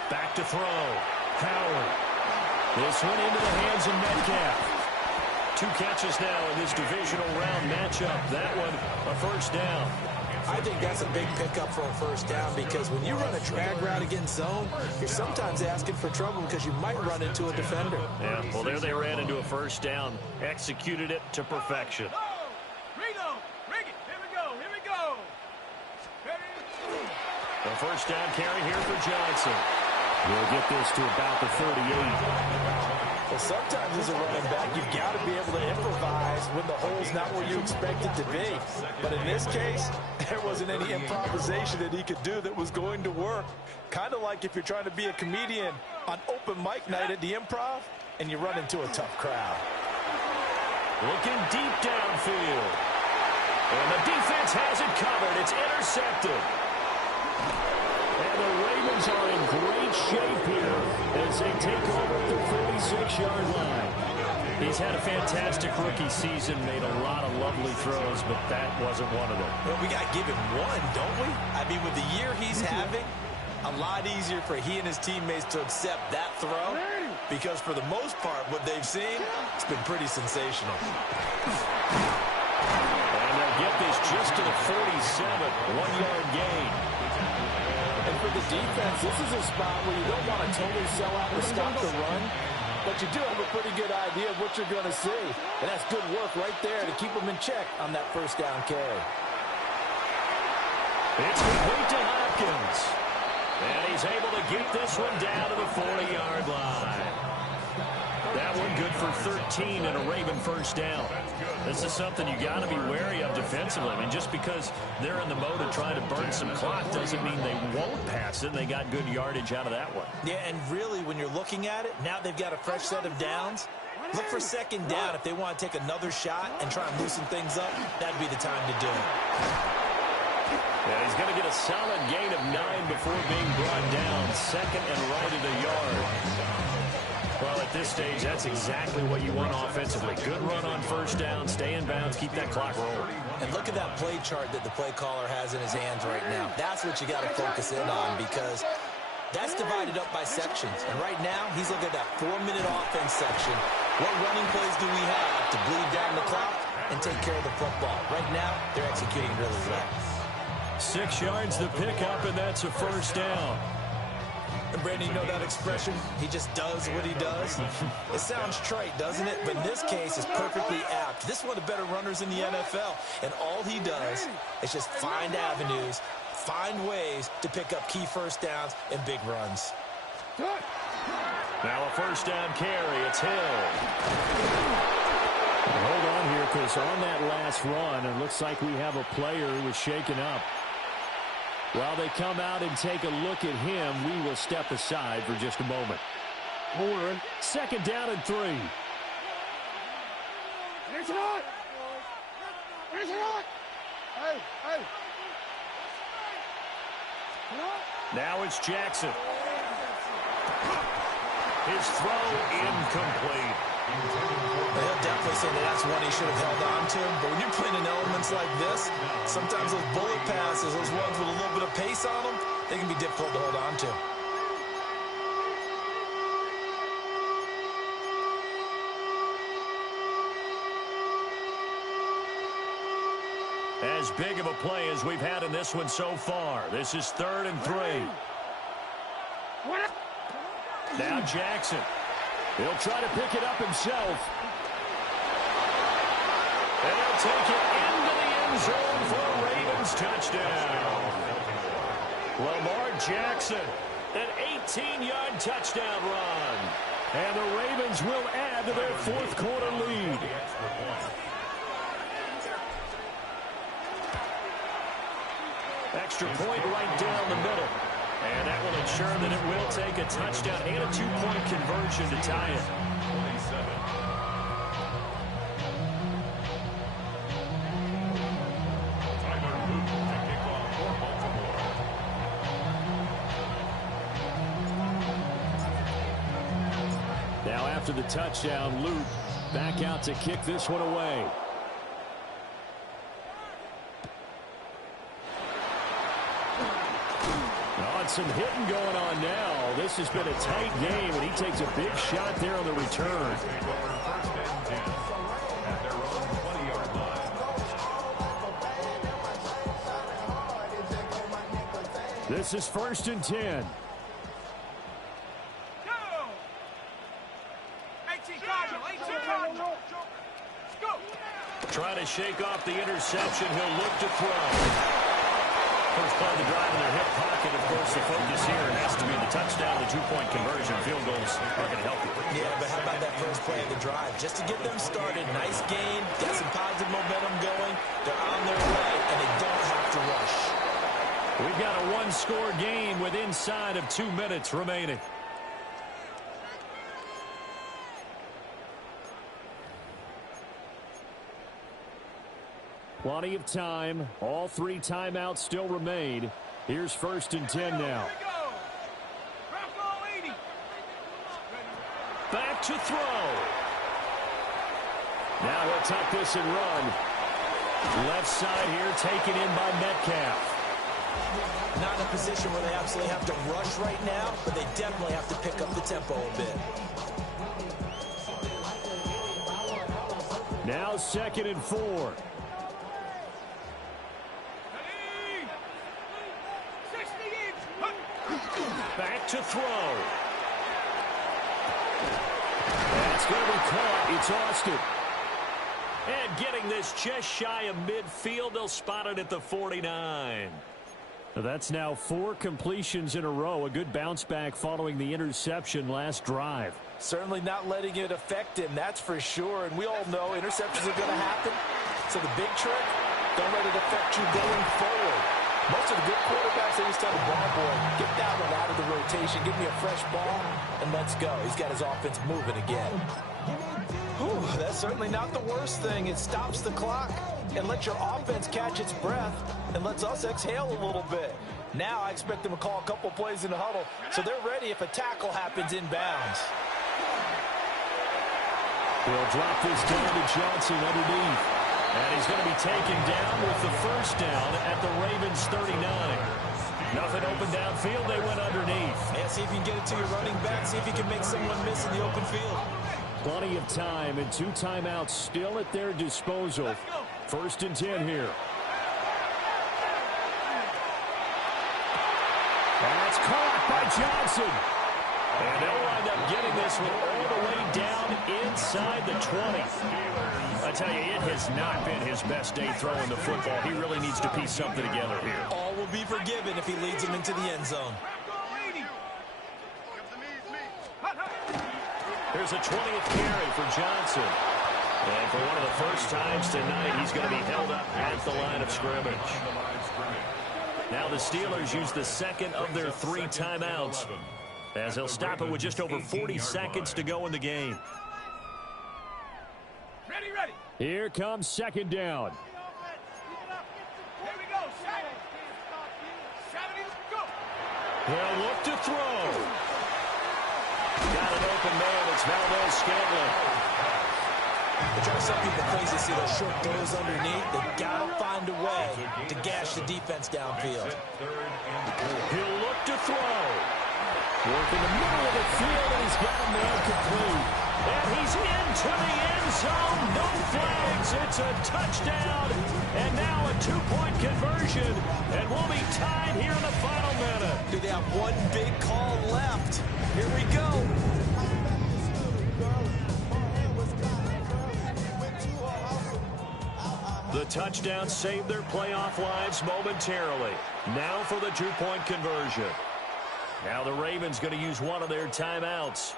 Back to throw. Howard. This one into the hands of Metcalf. 2 catches now in this divisional round matchup. That one, a 1st down. I think that's a big pickup for a 1st down because when you run a drag route against zone, you're sometimes asking for trouble because you might run into a defender. Yeah, well, there they ran into a 1st down. Executed it to perfection. Reload. Rig it. Here we go. Here we go. Ready? The 1st down carry here for Johnson. We'll get this to about the 38. Well, sometimes as a running back, you've got to be able to improvise when the hole's not where you expect it to be. But in this case, there wasn't any improvisation that he could do that was going to work. Kind of like if you're trying to be a comedian on open mic night at the Improv and you run into a tough crowd. Looking deep downfield. And the defense has it covered. It's intercepted. And the Ravens are in great shape here as they take over at the 46-yard line. He's had a fantastic rookie season, made a lot of lovely throws, but that wasn't one of them. Well, we got to give him one, don't we? I mean, with the year he's having, a lot easier for he and his teammates to accept that throw because for the most part, what they've seen, it's been pretty sensational. And they'll get this just to the 47, 1-yard gain. And for the defense, this is a spot where you don't want to totally sell out and stop the run, but you do have a pretty good idea of what you're going to see. And that's good work right there to keep them in check on that first down carry. It's complete to Hopkins. And he's able to get this one down to the 40-yard line. That one good for 13 and a Raven first down. This is something you got to be wary of defensively. I mean, just because they're in the mode of trying to burn some clock doesn't mean they won't pass it. They got good yardage out of that one. Yeah, and really, when you're looking at it, now they've got a fresh set of downs. Look for second down if they want to take another shot and try and loosen things up. That'd be the time to do it. Yeah, he's going to get a solid gain of 9 before being brought down. Second and right at the yard. Well, at this stage, that's exactly what you want offensively. Good run on first down, stay in bounds, keep that clock rolling. And look at that play chart that the play caller has in his hands right now. That's what you got to focus in on because that's divided up by sections. And right now, he's looking at that 4-minute offense section. What running plays do we have to bleed down the clock and take care of the football? Right now, they're executing really well. 6 yards the pickup, and that's a first down. And Brandon, you know that expression? He just does what he does. It sounds trite, doesn't it? But in this case, it's perfectly apt. This is one of the better runners in the NFL. And all he does is just find avenues, find ways to pick up key first downs and big runs. Now a first down carry. It's Hill. Hold on here, because on that last run, it looks like we have a player who was shaken up. While they come out and take a look at him, we will step aside for just a moment. Second down and 3. Now it's Jackson. His throw incomplete. They'll definitely say that's one he should have held on to. But when you're playing in elements like this, sometimes those bullet passes, those ones with a little bit of pace on them, they can be difficult to hold on to. As big of a play as we've had in this one so far. This is 3rd and 3. Now Jackson. He'll try to pick it up himself. And he'll take it into the end zone for a Ravens touchdown. Lamar Jackson, an 18-yard touchdown run. And the Ravens will add to their 4th quarter lead. Extra point right down the middle. And that will ensure that it will take a touchdown and a 2-point conversion to tie it. 27. Tyler Luke to kick off for Baltimore. Now after the touchdown, Luke back out to kick this one away. Some hitting going on now. This has been a tight game, and he takes a big shot there on the return. This is 1st and 10. Go! 18 Cardinal. Go! Trying to shake off the interception. He'll look to throw. First play of the drive in their hip pocket. Of course, the focus here has to be the touchdown, the 2-point conversion. Field goals are going to help you. Yeah, but how about that first play of the drive? Just to get them started. Nice gain. Got some positive momentum going. They're on their way, and they don't have to rush. We've got a 1-score game with inside of 2 minutes remaining. Plenty of time. All 3 timeouts still remain. Here's 1st and 10 now. Back to throw. Now he'll tuck this and run. Left side here taken in by Metcalf. Not in a position where they absolutely have to rush right now, but they definitely have to pick up the tempo a bit. Now 2nd and 4. Back to throw. That's going to be caught. It's Austin. And getting this just shy of midfield, they'll spot it at the 49. That's now 4 completions in a row. A good bounce back following the interception last drive. Certainly not letting it affect him, that's for sure. And we all know interceptions are going to happen. So the big trick, don't let it affect you going forward. Most of the good quarterbacks, they just tell the ball boy, get that one out of the rotation, give me a fresh ball, and let's go. He's got his offense moving again. Whew, that's certainly not the worst thing. It stops the clock and lets your offense catch its breath and lets us exhale a little bit. Now I expect them to call a couple plays in the huddle so they're ready if a tackle happens inbounds. He'll drop this down to Johnson underneath. And he's going to be taken down with the first down at the Ravens 39. Nothing open downfield. They went underneath. Yeah, see if you can get it to your running back. See if you can make someone miss in the open field. Plenty of time and 2 timeouts still at their disposal. 1st and 10 here. That's caught by Johnson. And they'll wind up getting this one all the way down inside the 20. I tell you, it has not been his best day throwing the football. He really needs to piece something together here. All will be forgiven if he leads them into the end zone. Here's a 20th carry for Johnson. And for one of the first times tonight, he's going to be held up at the line of scrimmage. Now the Steelers use the second of their 3 timeouts, as they'll stop it with just over 40 seconds to go in the game. Ready. Here comes 2nd down. Here we go. 70, go. They'll look to throw. Got an open man. It's Valdes-Scantling. They try to send people crazy, see those short throws underneath. They got to find a way to gash the defense downfield. He'll look to throw. Work in the middle of the field, and he's got a man complete. And he's into the end zone. No flags. It's a touchdown. And now a 2-point conversion. And we'll be tied here in the final minute. Do they have one big call left? Here we go. The touchdown saved their playoff lives momentarily. Now for the 2-point conversion. Now the Ravens going to use one of their timeouts.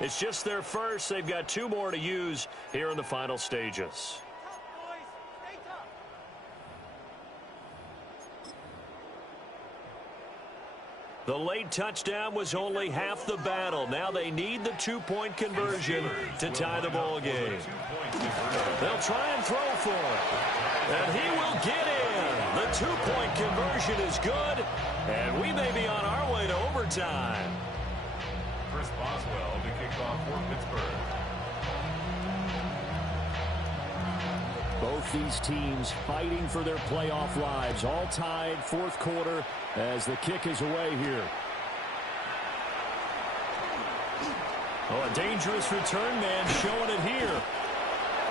It's just their first. They've got 2 more to use here in the final stages. The late touchdown was only half the battle. Now they need the 2-point conversion to tie the ball game. They'll try and throw for it. And he will get in. The 2-point conversion is good. And we may be on our way to overtime. Chris Boswell to kick off for Pittsburgh. Both these teams fighting for their playoff lives. All tied, 4th quarter, as the kick is away here. Oh, a dangerous return man showing it here.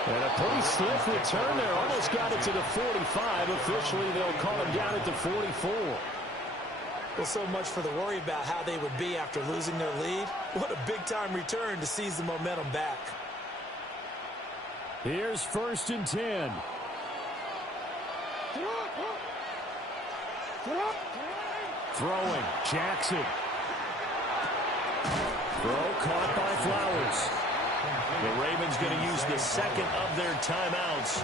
And a pretty swift return there. Almost got it to the 45. Officially, they'll call him down at the 44. Well, so much for the worry about how they would be after losing their lead. What a big-time return to seize the momentum back. Here's 1st and 10. Throwing, Jackson. Throw caught by Flowers. The Ravens going to use the second of their timeouts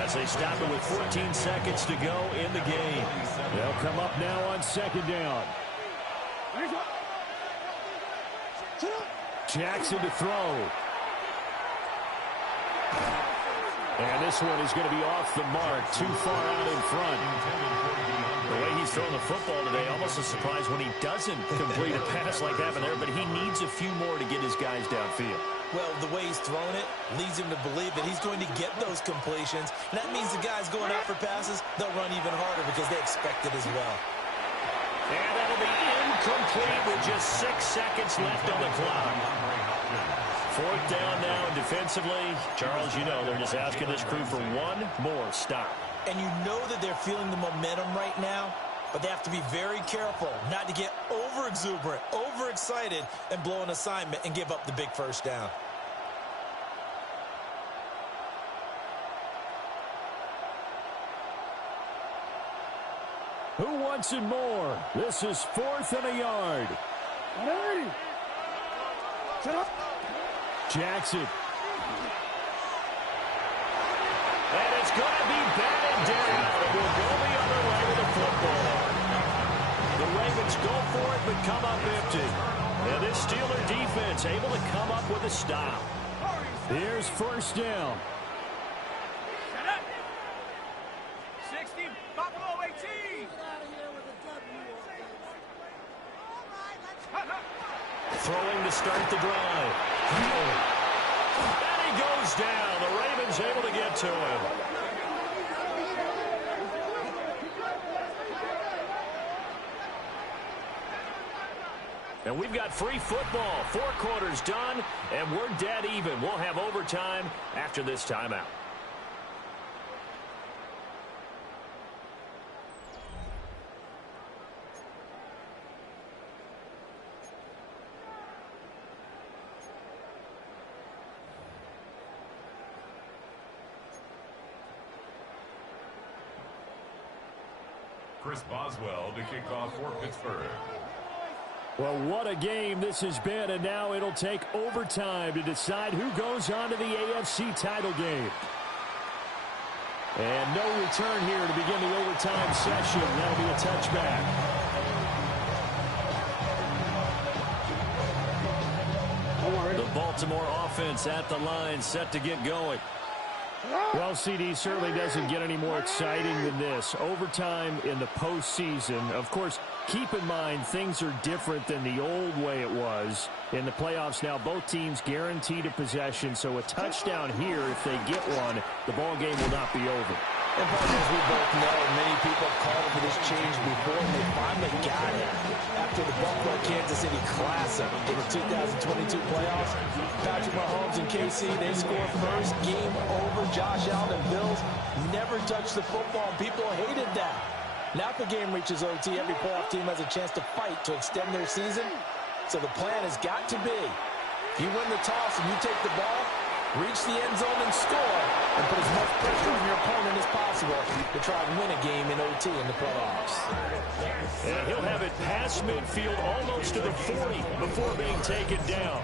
as they stop it with 14 seconds to go in the game. They'll come up now on 2nd down. Jackson to throw. And this one is going to be off the mark, too far out in front. The way he's throwing the football today, almost a surprise when he doesn't complete a pass like that there, but he needs a few more to get his guys downfield. Well, the way he's throwing it leads him to believe that he's going to get those completions. And that means the guys going out for passes, they'll run even harder because they expect it as well. And that'll be incomplete with just 6 seconds left on the clock. 4th down now, and defensively, Charles, you know, they're just asking this crew for one more stop. And you know that they're feeling the momentum right now. but they have to be very careful not to get over-exuberant, overexcited, and blow an assignment and give up the big first down. Who wants it more? This is 4th and a yard. Jackson. And it's going to be batted down. It will go the other way with the football. The Ravens go for it but come up empty. And this Steeler defense able to come up with a stop. Here's first down. 60, Buffalo 18. Throwing to start the drive. And he goes down. The Ravens able to get to him. And we've got free football. 4 quarters done, and we're dead even. We'll have overtime after this timeout. Chris Boswell to kick off for Pittsburgh. Well, what a game this has been, and now it'll take overtime to decide who goes on to the AFC title game. And no return here to begin the overtime session. That'll be a touchback. The Baltimore offense at the line, set to get going. Well, CD certainly doesn't get any more exciting than this. Overtime in the postseason. Of course, keep in mind things are different than the old way it was. In the playoffs now, both teams guaranteed a possession, so a touchdown here, if they get one, the ball game will not be over. And partners, we both know many people have called for this change before, and they finally got it. After the Buffalo-Kansas City Classic in the 2022 playoffs, Patrick Mahomes and KC, they score first, game over. Josh Allen and Bills never touched the football, and people hated that. Now if the game reaches OT, every playoff team has a chance to fight to extend their season. So the plan has got to be, if you win the toss and you take the ball, reach the end zone and score, and put as much pressure on your opponent as possible to try and win a game in OT in the playoffs. And he'll have it past midfield almost to the 40 before being taken down.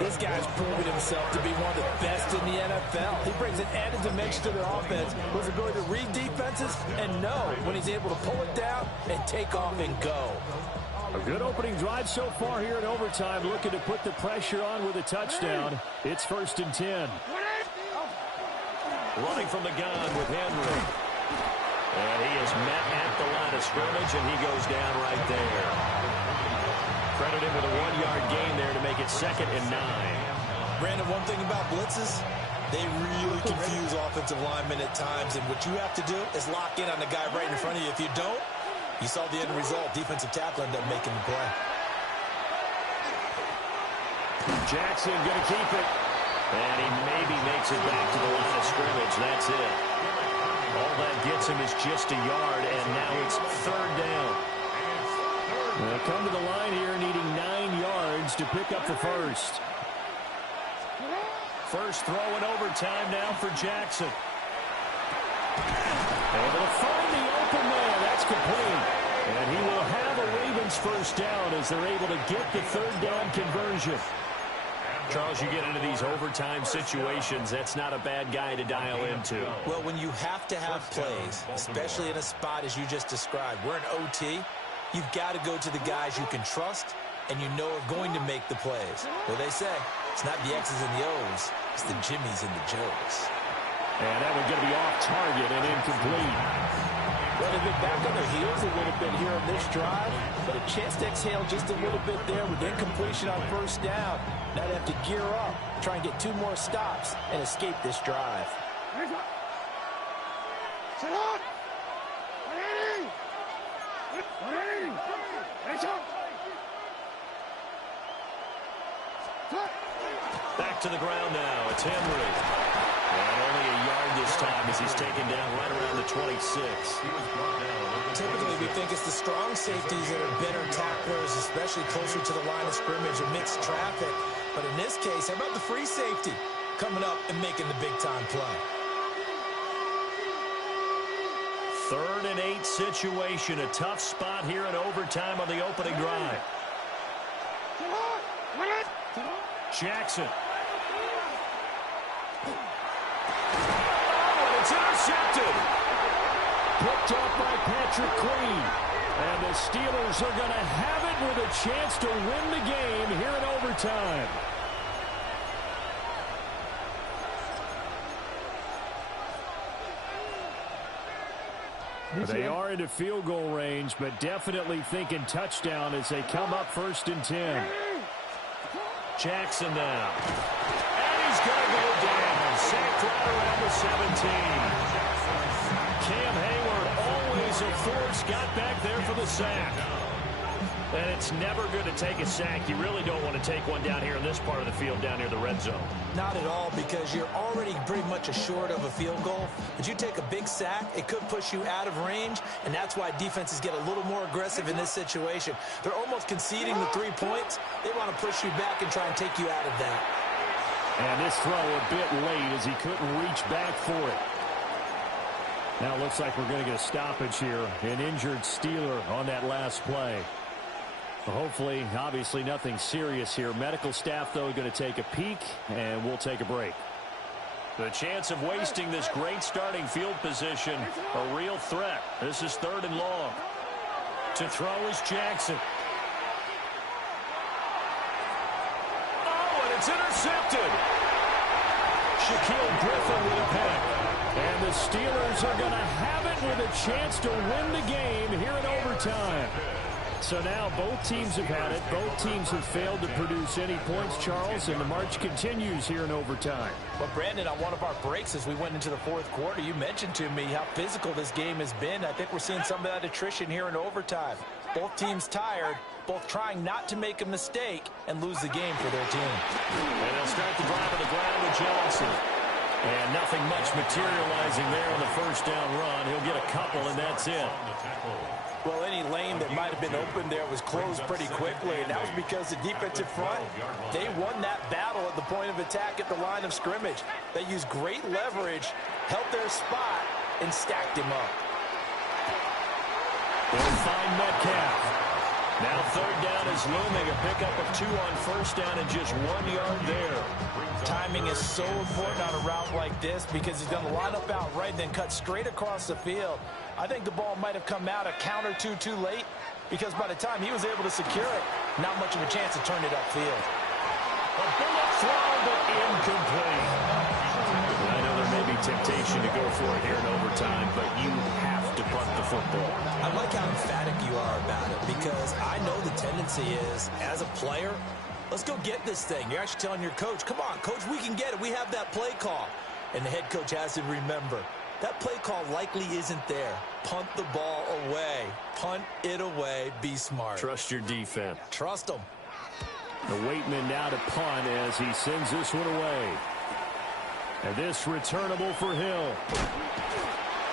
This guy's proven himself to be one of the best in the NFL. He brings an added dimension to their offense, with the ability to read defenses and know when he's able to pull it down and take off and go. A good opening drive so far here in overtime, looking to put the pressure on with a touchdown. It's 1st and 10. Running from the gun with Henry. And he is met at the line of scrimmage, and he goes down right there. Credit him with a 1-yard gain there to make it 2nd and 9. Brandon, one thing about blitzes, they really confuse offensive linemen at times, and what you have to do is lock in on the guy right in front of you. If you don't, you saw the end result. Defensive tackle ended up making the play. Jackson going to keep it. And he maybe makes it back to the line of scrimmage. That's it. All that gets him is just a yard, and now it's 3rd down. They'll come to the line here needing 9 yards to pick up the first. First throw in overtime now for Jackson. Able to find the open man. That's complete. And he will have a Ravens first down as they're able to get the 3rd down conversion. Charles, you get into these overtime situations, that's not a bad guy to dial into. Well, when you have to have plays, especially in a spot as you just described, we're in OT, you've got to go to the guys you can trust and you know are going to make the plays. Well, they say, it's not the X's and the O's, it's the Jimmies and the Joes. And that one's going to be off target and incomplete. Well, they've been back on their heels a little bit here on this drive, but a chance to exhale just a little bit there with incompletion on first down. Now they have to gear up, try and get 2 more stops, and escape this drive. Back to the ground now. It's Henry. And only a yard this time as he's taken down right around the 26. Typically, we think it's the strong safeties that are better tacklers, especially closer to the line of scrimmage amidst traffic. But in this case, how about the free safety coming up and making the big-time play? 3rd and 8 situation. A tough spot here in overtime on the opening drive. Jackson. Oh, and it's intercepted. Picked up by Patrick Queen. And the Steelers are going to have it with a chance to win the game here in overtime. They are into field goal range, but definitely thinking touchdown as they come up 1st and 10. Jackson now. And he's going to go down. Sacked right around the 17. Cam Hayward, always a force, got back there for the sack. And it's never good to take a sack. You really don't want to take one down here in this part of the field, down near the red zone. Not at all, because you're already pretty much assured of a field goal. But you take a big sack, it could push you out of range, and that's why defenses get a little more aggressive in this situation. They're almost conceding the 3 points. They want to push you back and try and take you out of that. And this throw a bit late as he couldn't reach back for it. Now it looks like we're going to get a stoppage here. An injured Steeler on that last play. Hopefully, obviously nothing serious here. Medical staff, though, going to take a peek, and we'll take a break. The chance of wasting this great starting field position, a real threat. This is 3rd and long. To throw is Jackson. Oh, and it's intercepted. Shaquille Griffin with a pick. And the Steelers are going to have it with a chance to win the game here in overtime. So now both teams have had it. Both teams have failed to produce any points, Charles, and the march continues here in overtime. Well, Brandon, on one of our breaks as we went into the 4th quarter, you mentioned to me how physical this game has been. I think we're seeing some of that attrition here in overtime. Both teams tired, both trying not to make a mistake and lose the game for their team. And they'll start the drive on the ground with Johnson. And nothing much materializing there on the 1st down run. He'll get a couple, and that's it. Well, any lane that might have been open there was closed pretty quickly, and that was because the defensive front, they won that battle at the point of attack at the line of scrimmage. They used great leverage, held their spot, and stacked him up. They'll find Metcalf. Now 3rd down is looming. A pickup of 2 on 1st down and just 1 yard there. Timing is so important on a route like this because he's going to line up out right, then cut straight across the field. I think the ball might have come out a count or two too late because by the time he was able to secure it, not much of a chance to turn it upfield. A bullet throw, but incomplete. I know there may be temptation to go for it here in overtime, but you have to punt the football. I like how emphatic you are about it because I know the tendency is, as a player, let's go get this thing. You're actually telling your coach, come on, coach, we can get it. We have that play call. And the head coach has to remember, that play call likely isn't there. Punt the ball away. Punt it away. Be smart. Trust your defense. Trust them. The Waitman now to punt as he sends this one away. And this returnable for Hill.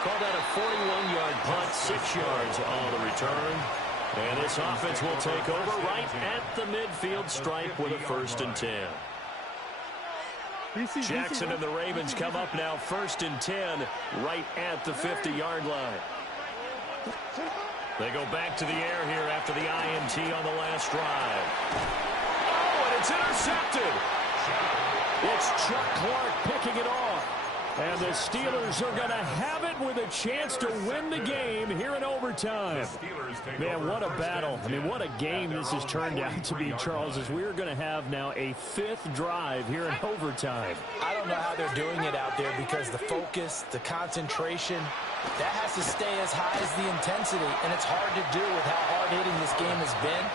Called out a 41-yard punt, 6 yards on the return. And this offense will take over right at the midfield stripe with a 1st and 10. Jackson and the Ravens come up now 1st and 10 right at the 50-yard line. They go back to the air here after the INT on the last drive. Oh, and it's intercepted. It's Chuck Clark picking it off. And the Steelers are going to have it with a chance to win the game here in overtime. Man, what a battle. I mean, what a game this has turned out to be, Charles, as we're going to have now a 5th drive here in overtime. I don't know how they're doing it out there because the focus, the concentration, that has to stay as high as the intensity, and it's hard to do with how hard-hitting this game has been.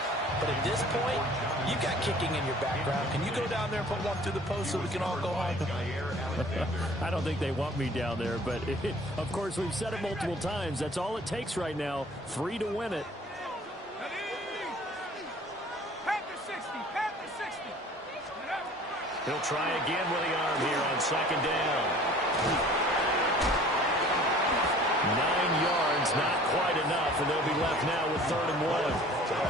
But at this point, you've got kicking in your background. Can you go down there and put one through the post so we can all go home? I don't think they want me down there, but of course we've said it multiple times. That's all it takes right now. 3 to win it. Panther 60, Panther 60. He'll try again with the arm here on 2nd down. is not quite enough, and they'll be left now with 3rd and 1.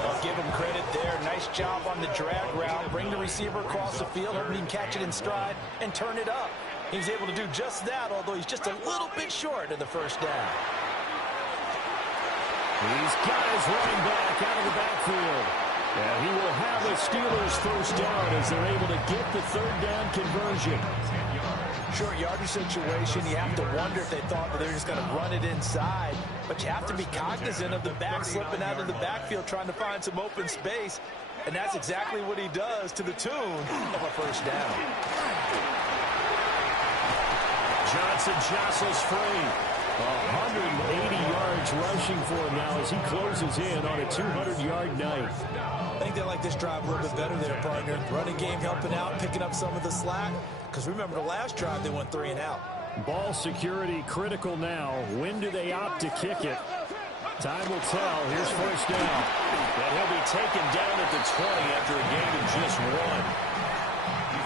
I'll give him credit there. Nice job on the drag route. Bring the receiver across the field, hoping he can catch it in stride and turn it up. He's able to do just that, although he's just a little bit short of the first down. He's got his running back out of the backfield. And he will have the Steelers first down as they're able to get the 3rd down conversion. Short yardage situation, you have to wonder if they thought that they were just going to run it inside. But you have to be cognizant of the back slipping out of the backfield trying to find some open space. And that's exactly what he does to the tune of a first down. Johnson jostles free. 180 yards rushing for him now as he closes in on a 200-yard night. I think they like this drive a little bit better there, partner. Running game helping out, picking up some of the slack. Because remember, the last drive, they went 3 and out. Ball security critical now. When do they opt to kick it? Time will tell. Here's first down. And he'll be taken down at the 20 after a gain of just 1.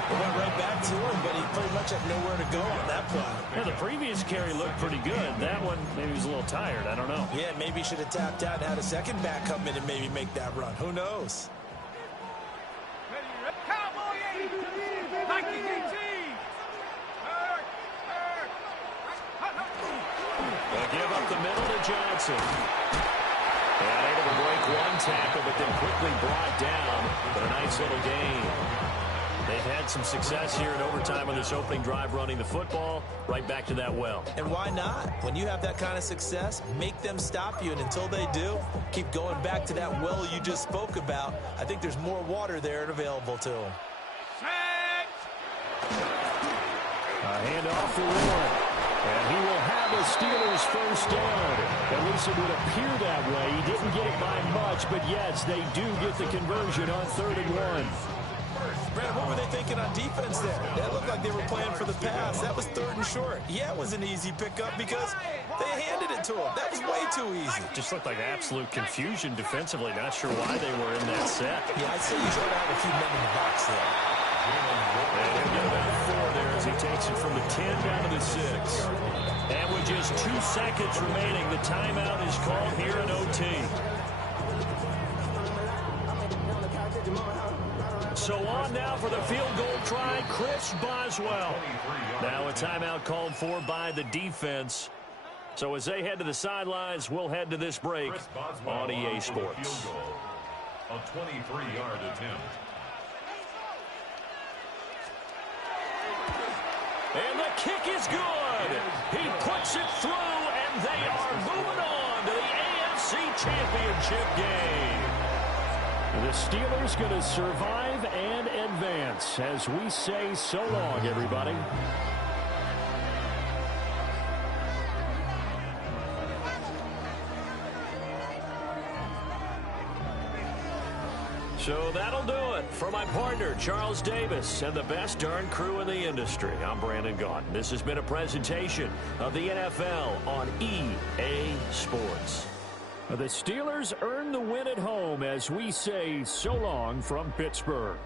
They went right back to him, but he pretty much had nowhere to go on that play. Yeah, the previous carry looked pretty good. That one, maybe he was a little tired. I don't know. Yeah, maybe he should have tapped out and had a second back come in and maybe make that run. Who knows? Cowboy 80. Nike DT. They'll give up the middle to Johnson. And able to break one tackle, but then quickly brought down. But a nice little gain. They've had some success here in overtime on this opening drive running the football. Right back to that well. And why not? When you have that kind of success, make them stop you. And until they do, keep going back to that well you just spoke about. I think there's more water there and available to them. A handoff for Warren. And he will have a Steelers first down. At least it would appear that way. He didn't get it by much, but yes, they do get the conversion on 3rd and 1. Brad, what were they thinking on defense there? That looked like they were playing for the pass. That was 3rd and short. Yeah, it was an easy pickup because they handed it to him. That was way too easy. Just looked like absolute confusion defensively. Not sure why they were in that set. Yeah, I'd say you should have a few men in the box there. And he'll get about 4 there as he takes it from the 10 down to the 6. And with just 2 seconds remaining, the timeout is called here in OT. So on now for the field goal try, Chris Boswell. Now a timeout called for by the defense. So as they head to the sidelines, we'll head to this break on EA Sports. A 23-yard attempt. And the kick is good. He puts it through, and they are moving on to the AFC Championship game. The Steelers going to survive and advance as we say so long, everybody. So that'll do it for my partner, Charles Davis, and the best darn crew in the industry. I'm Brandon Gaudin. This has been a presentation of the NFL on EA Sports. The Steelers earn the win at home as we say so long from Pittsburgh.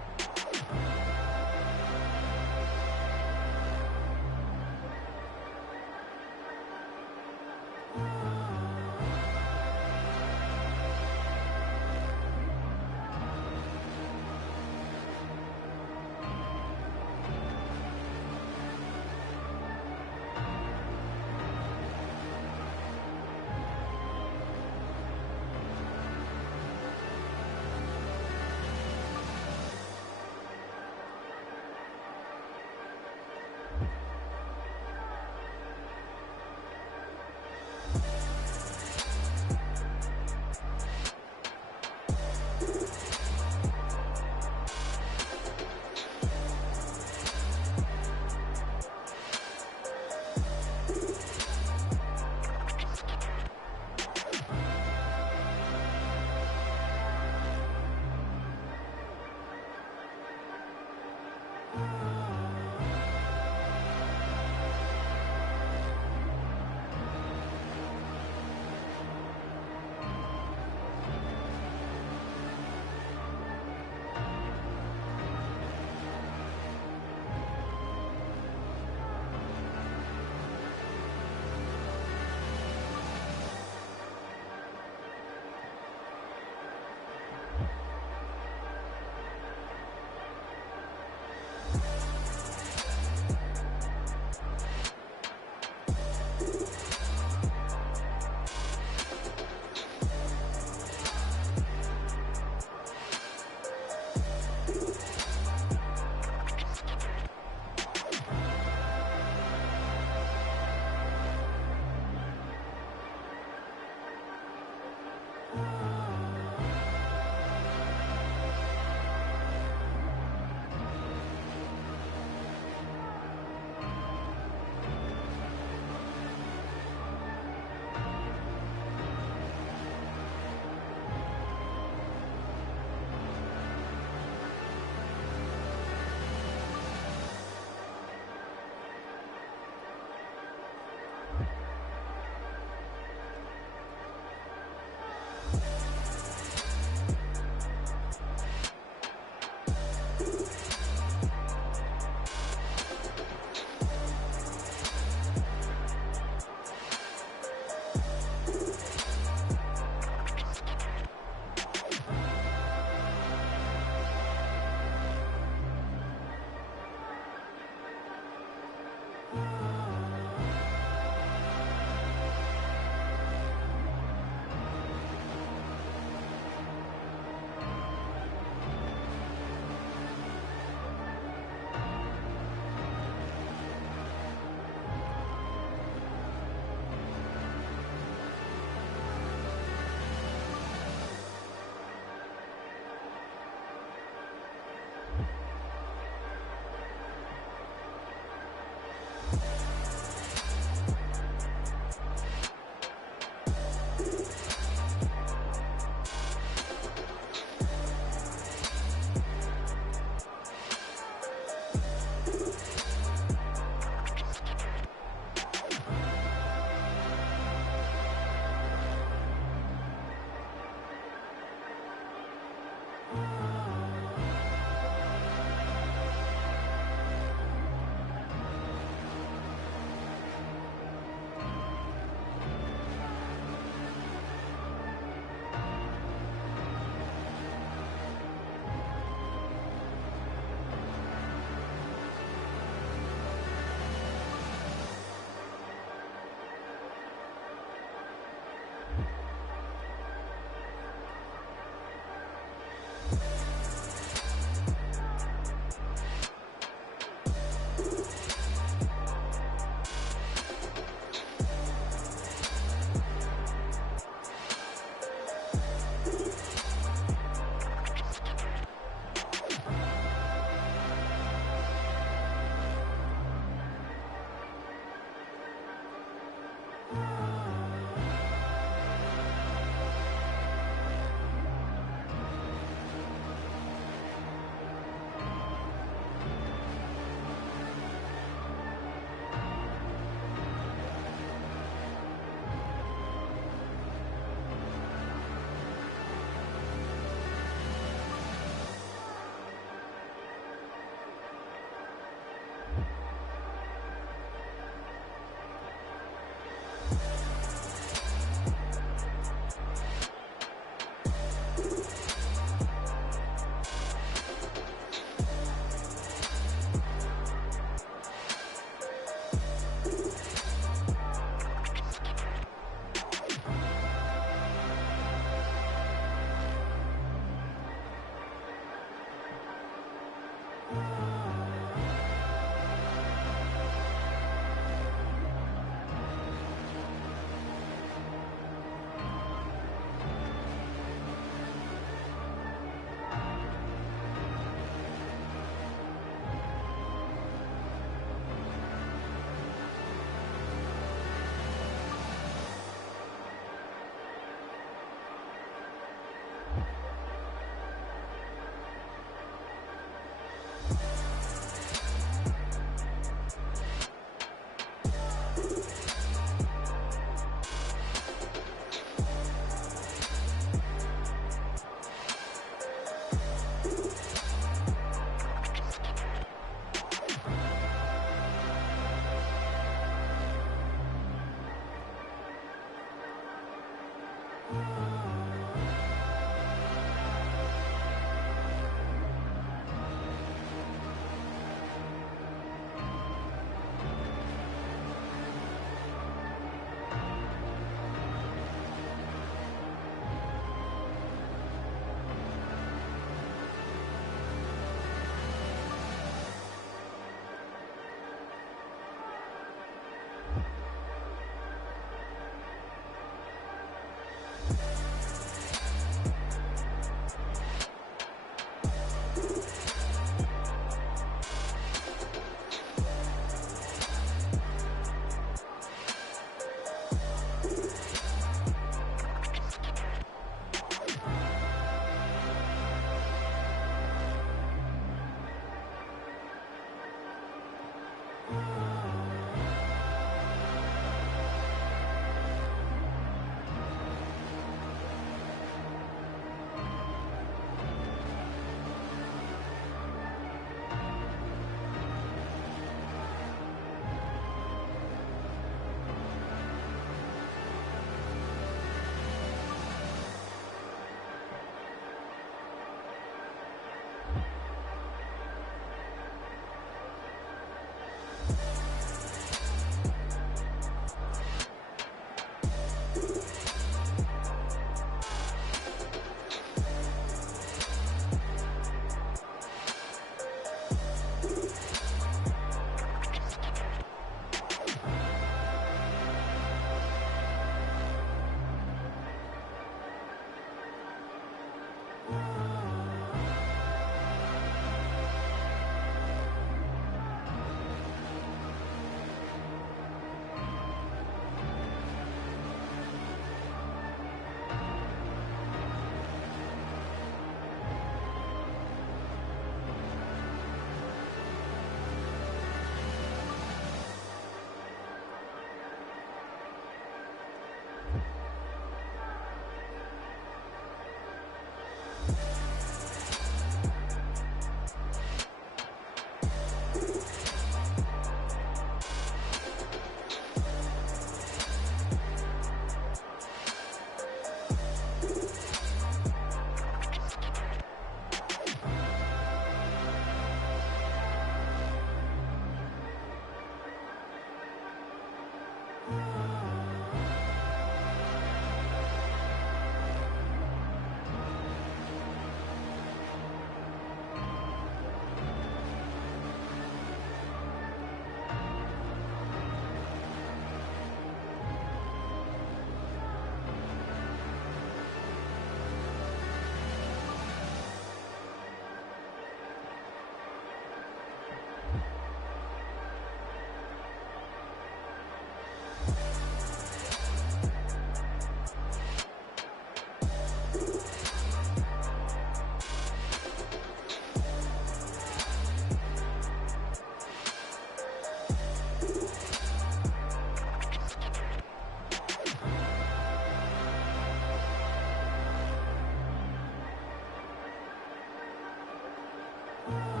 you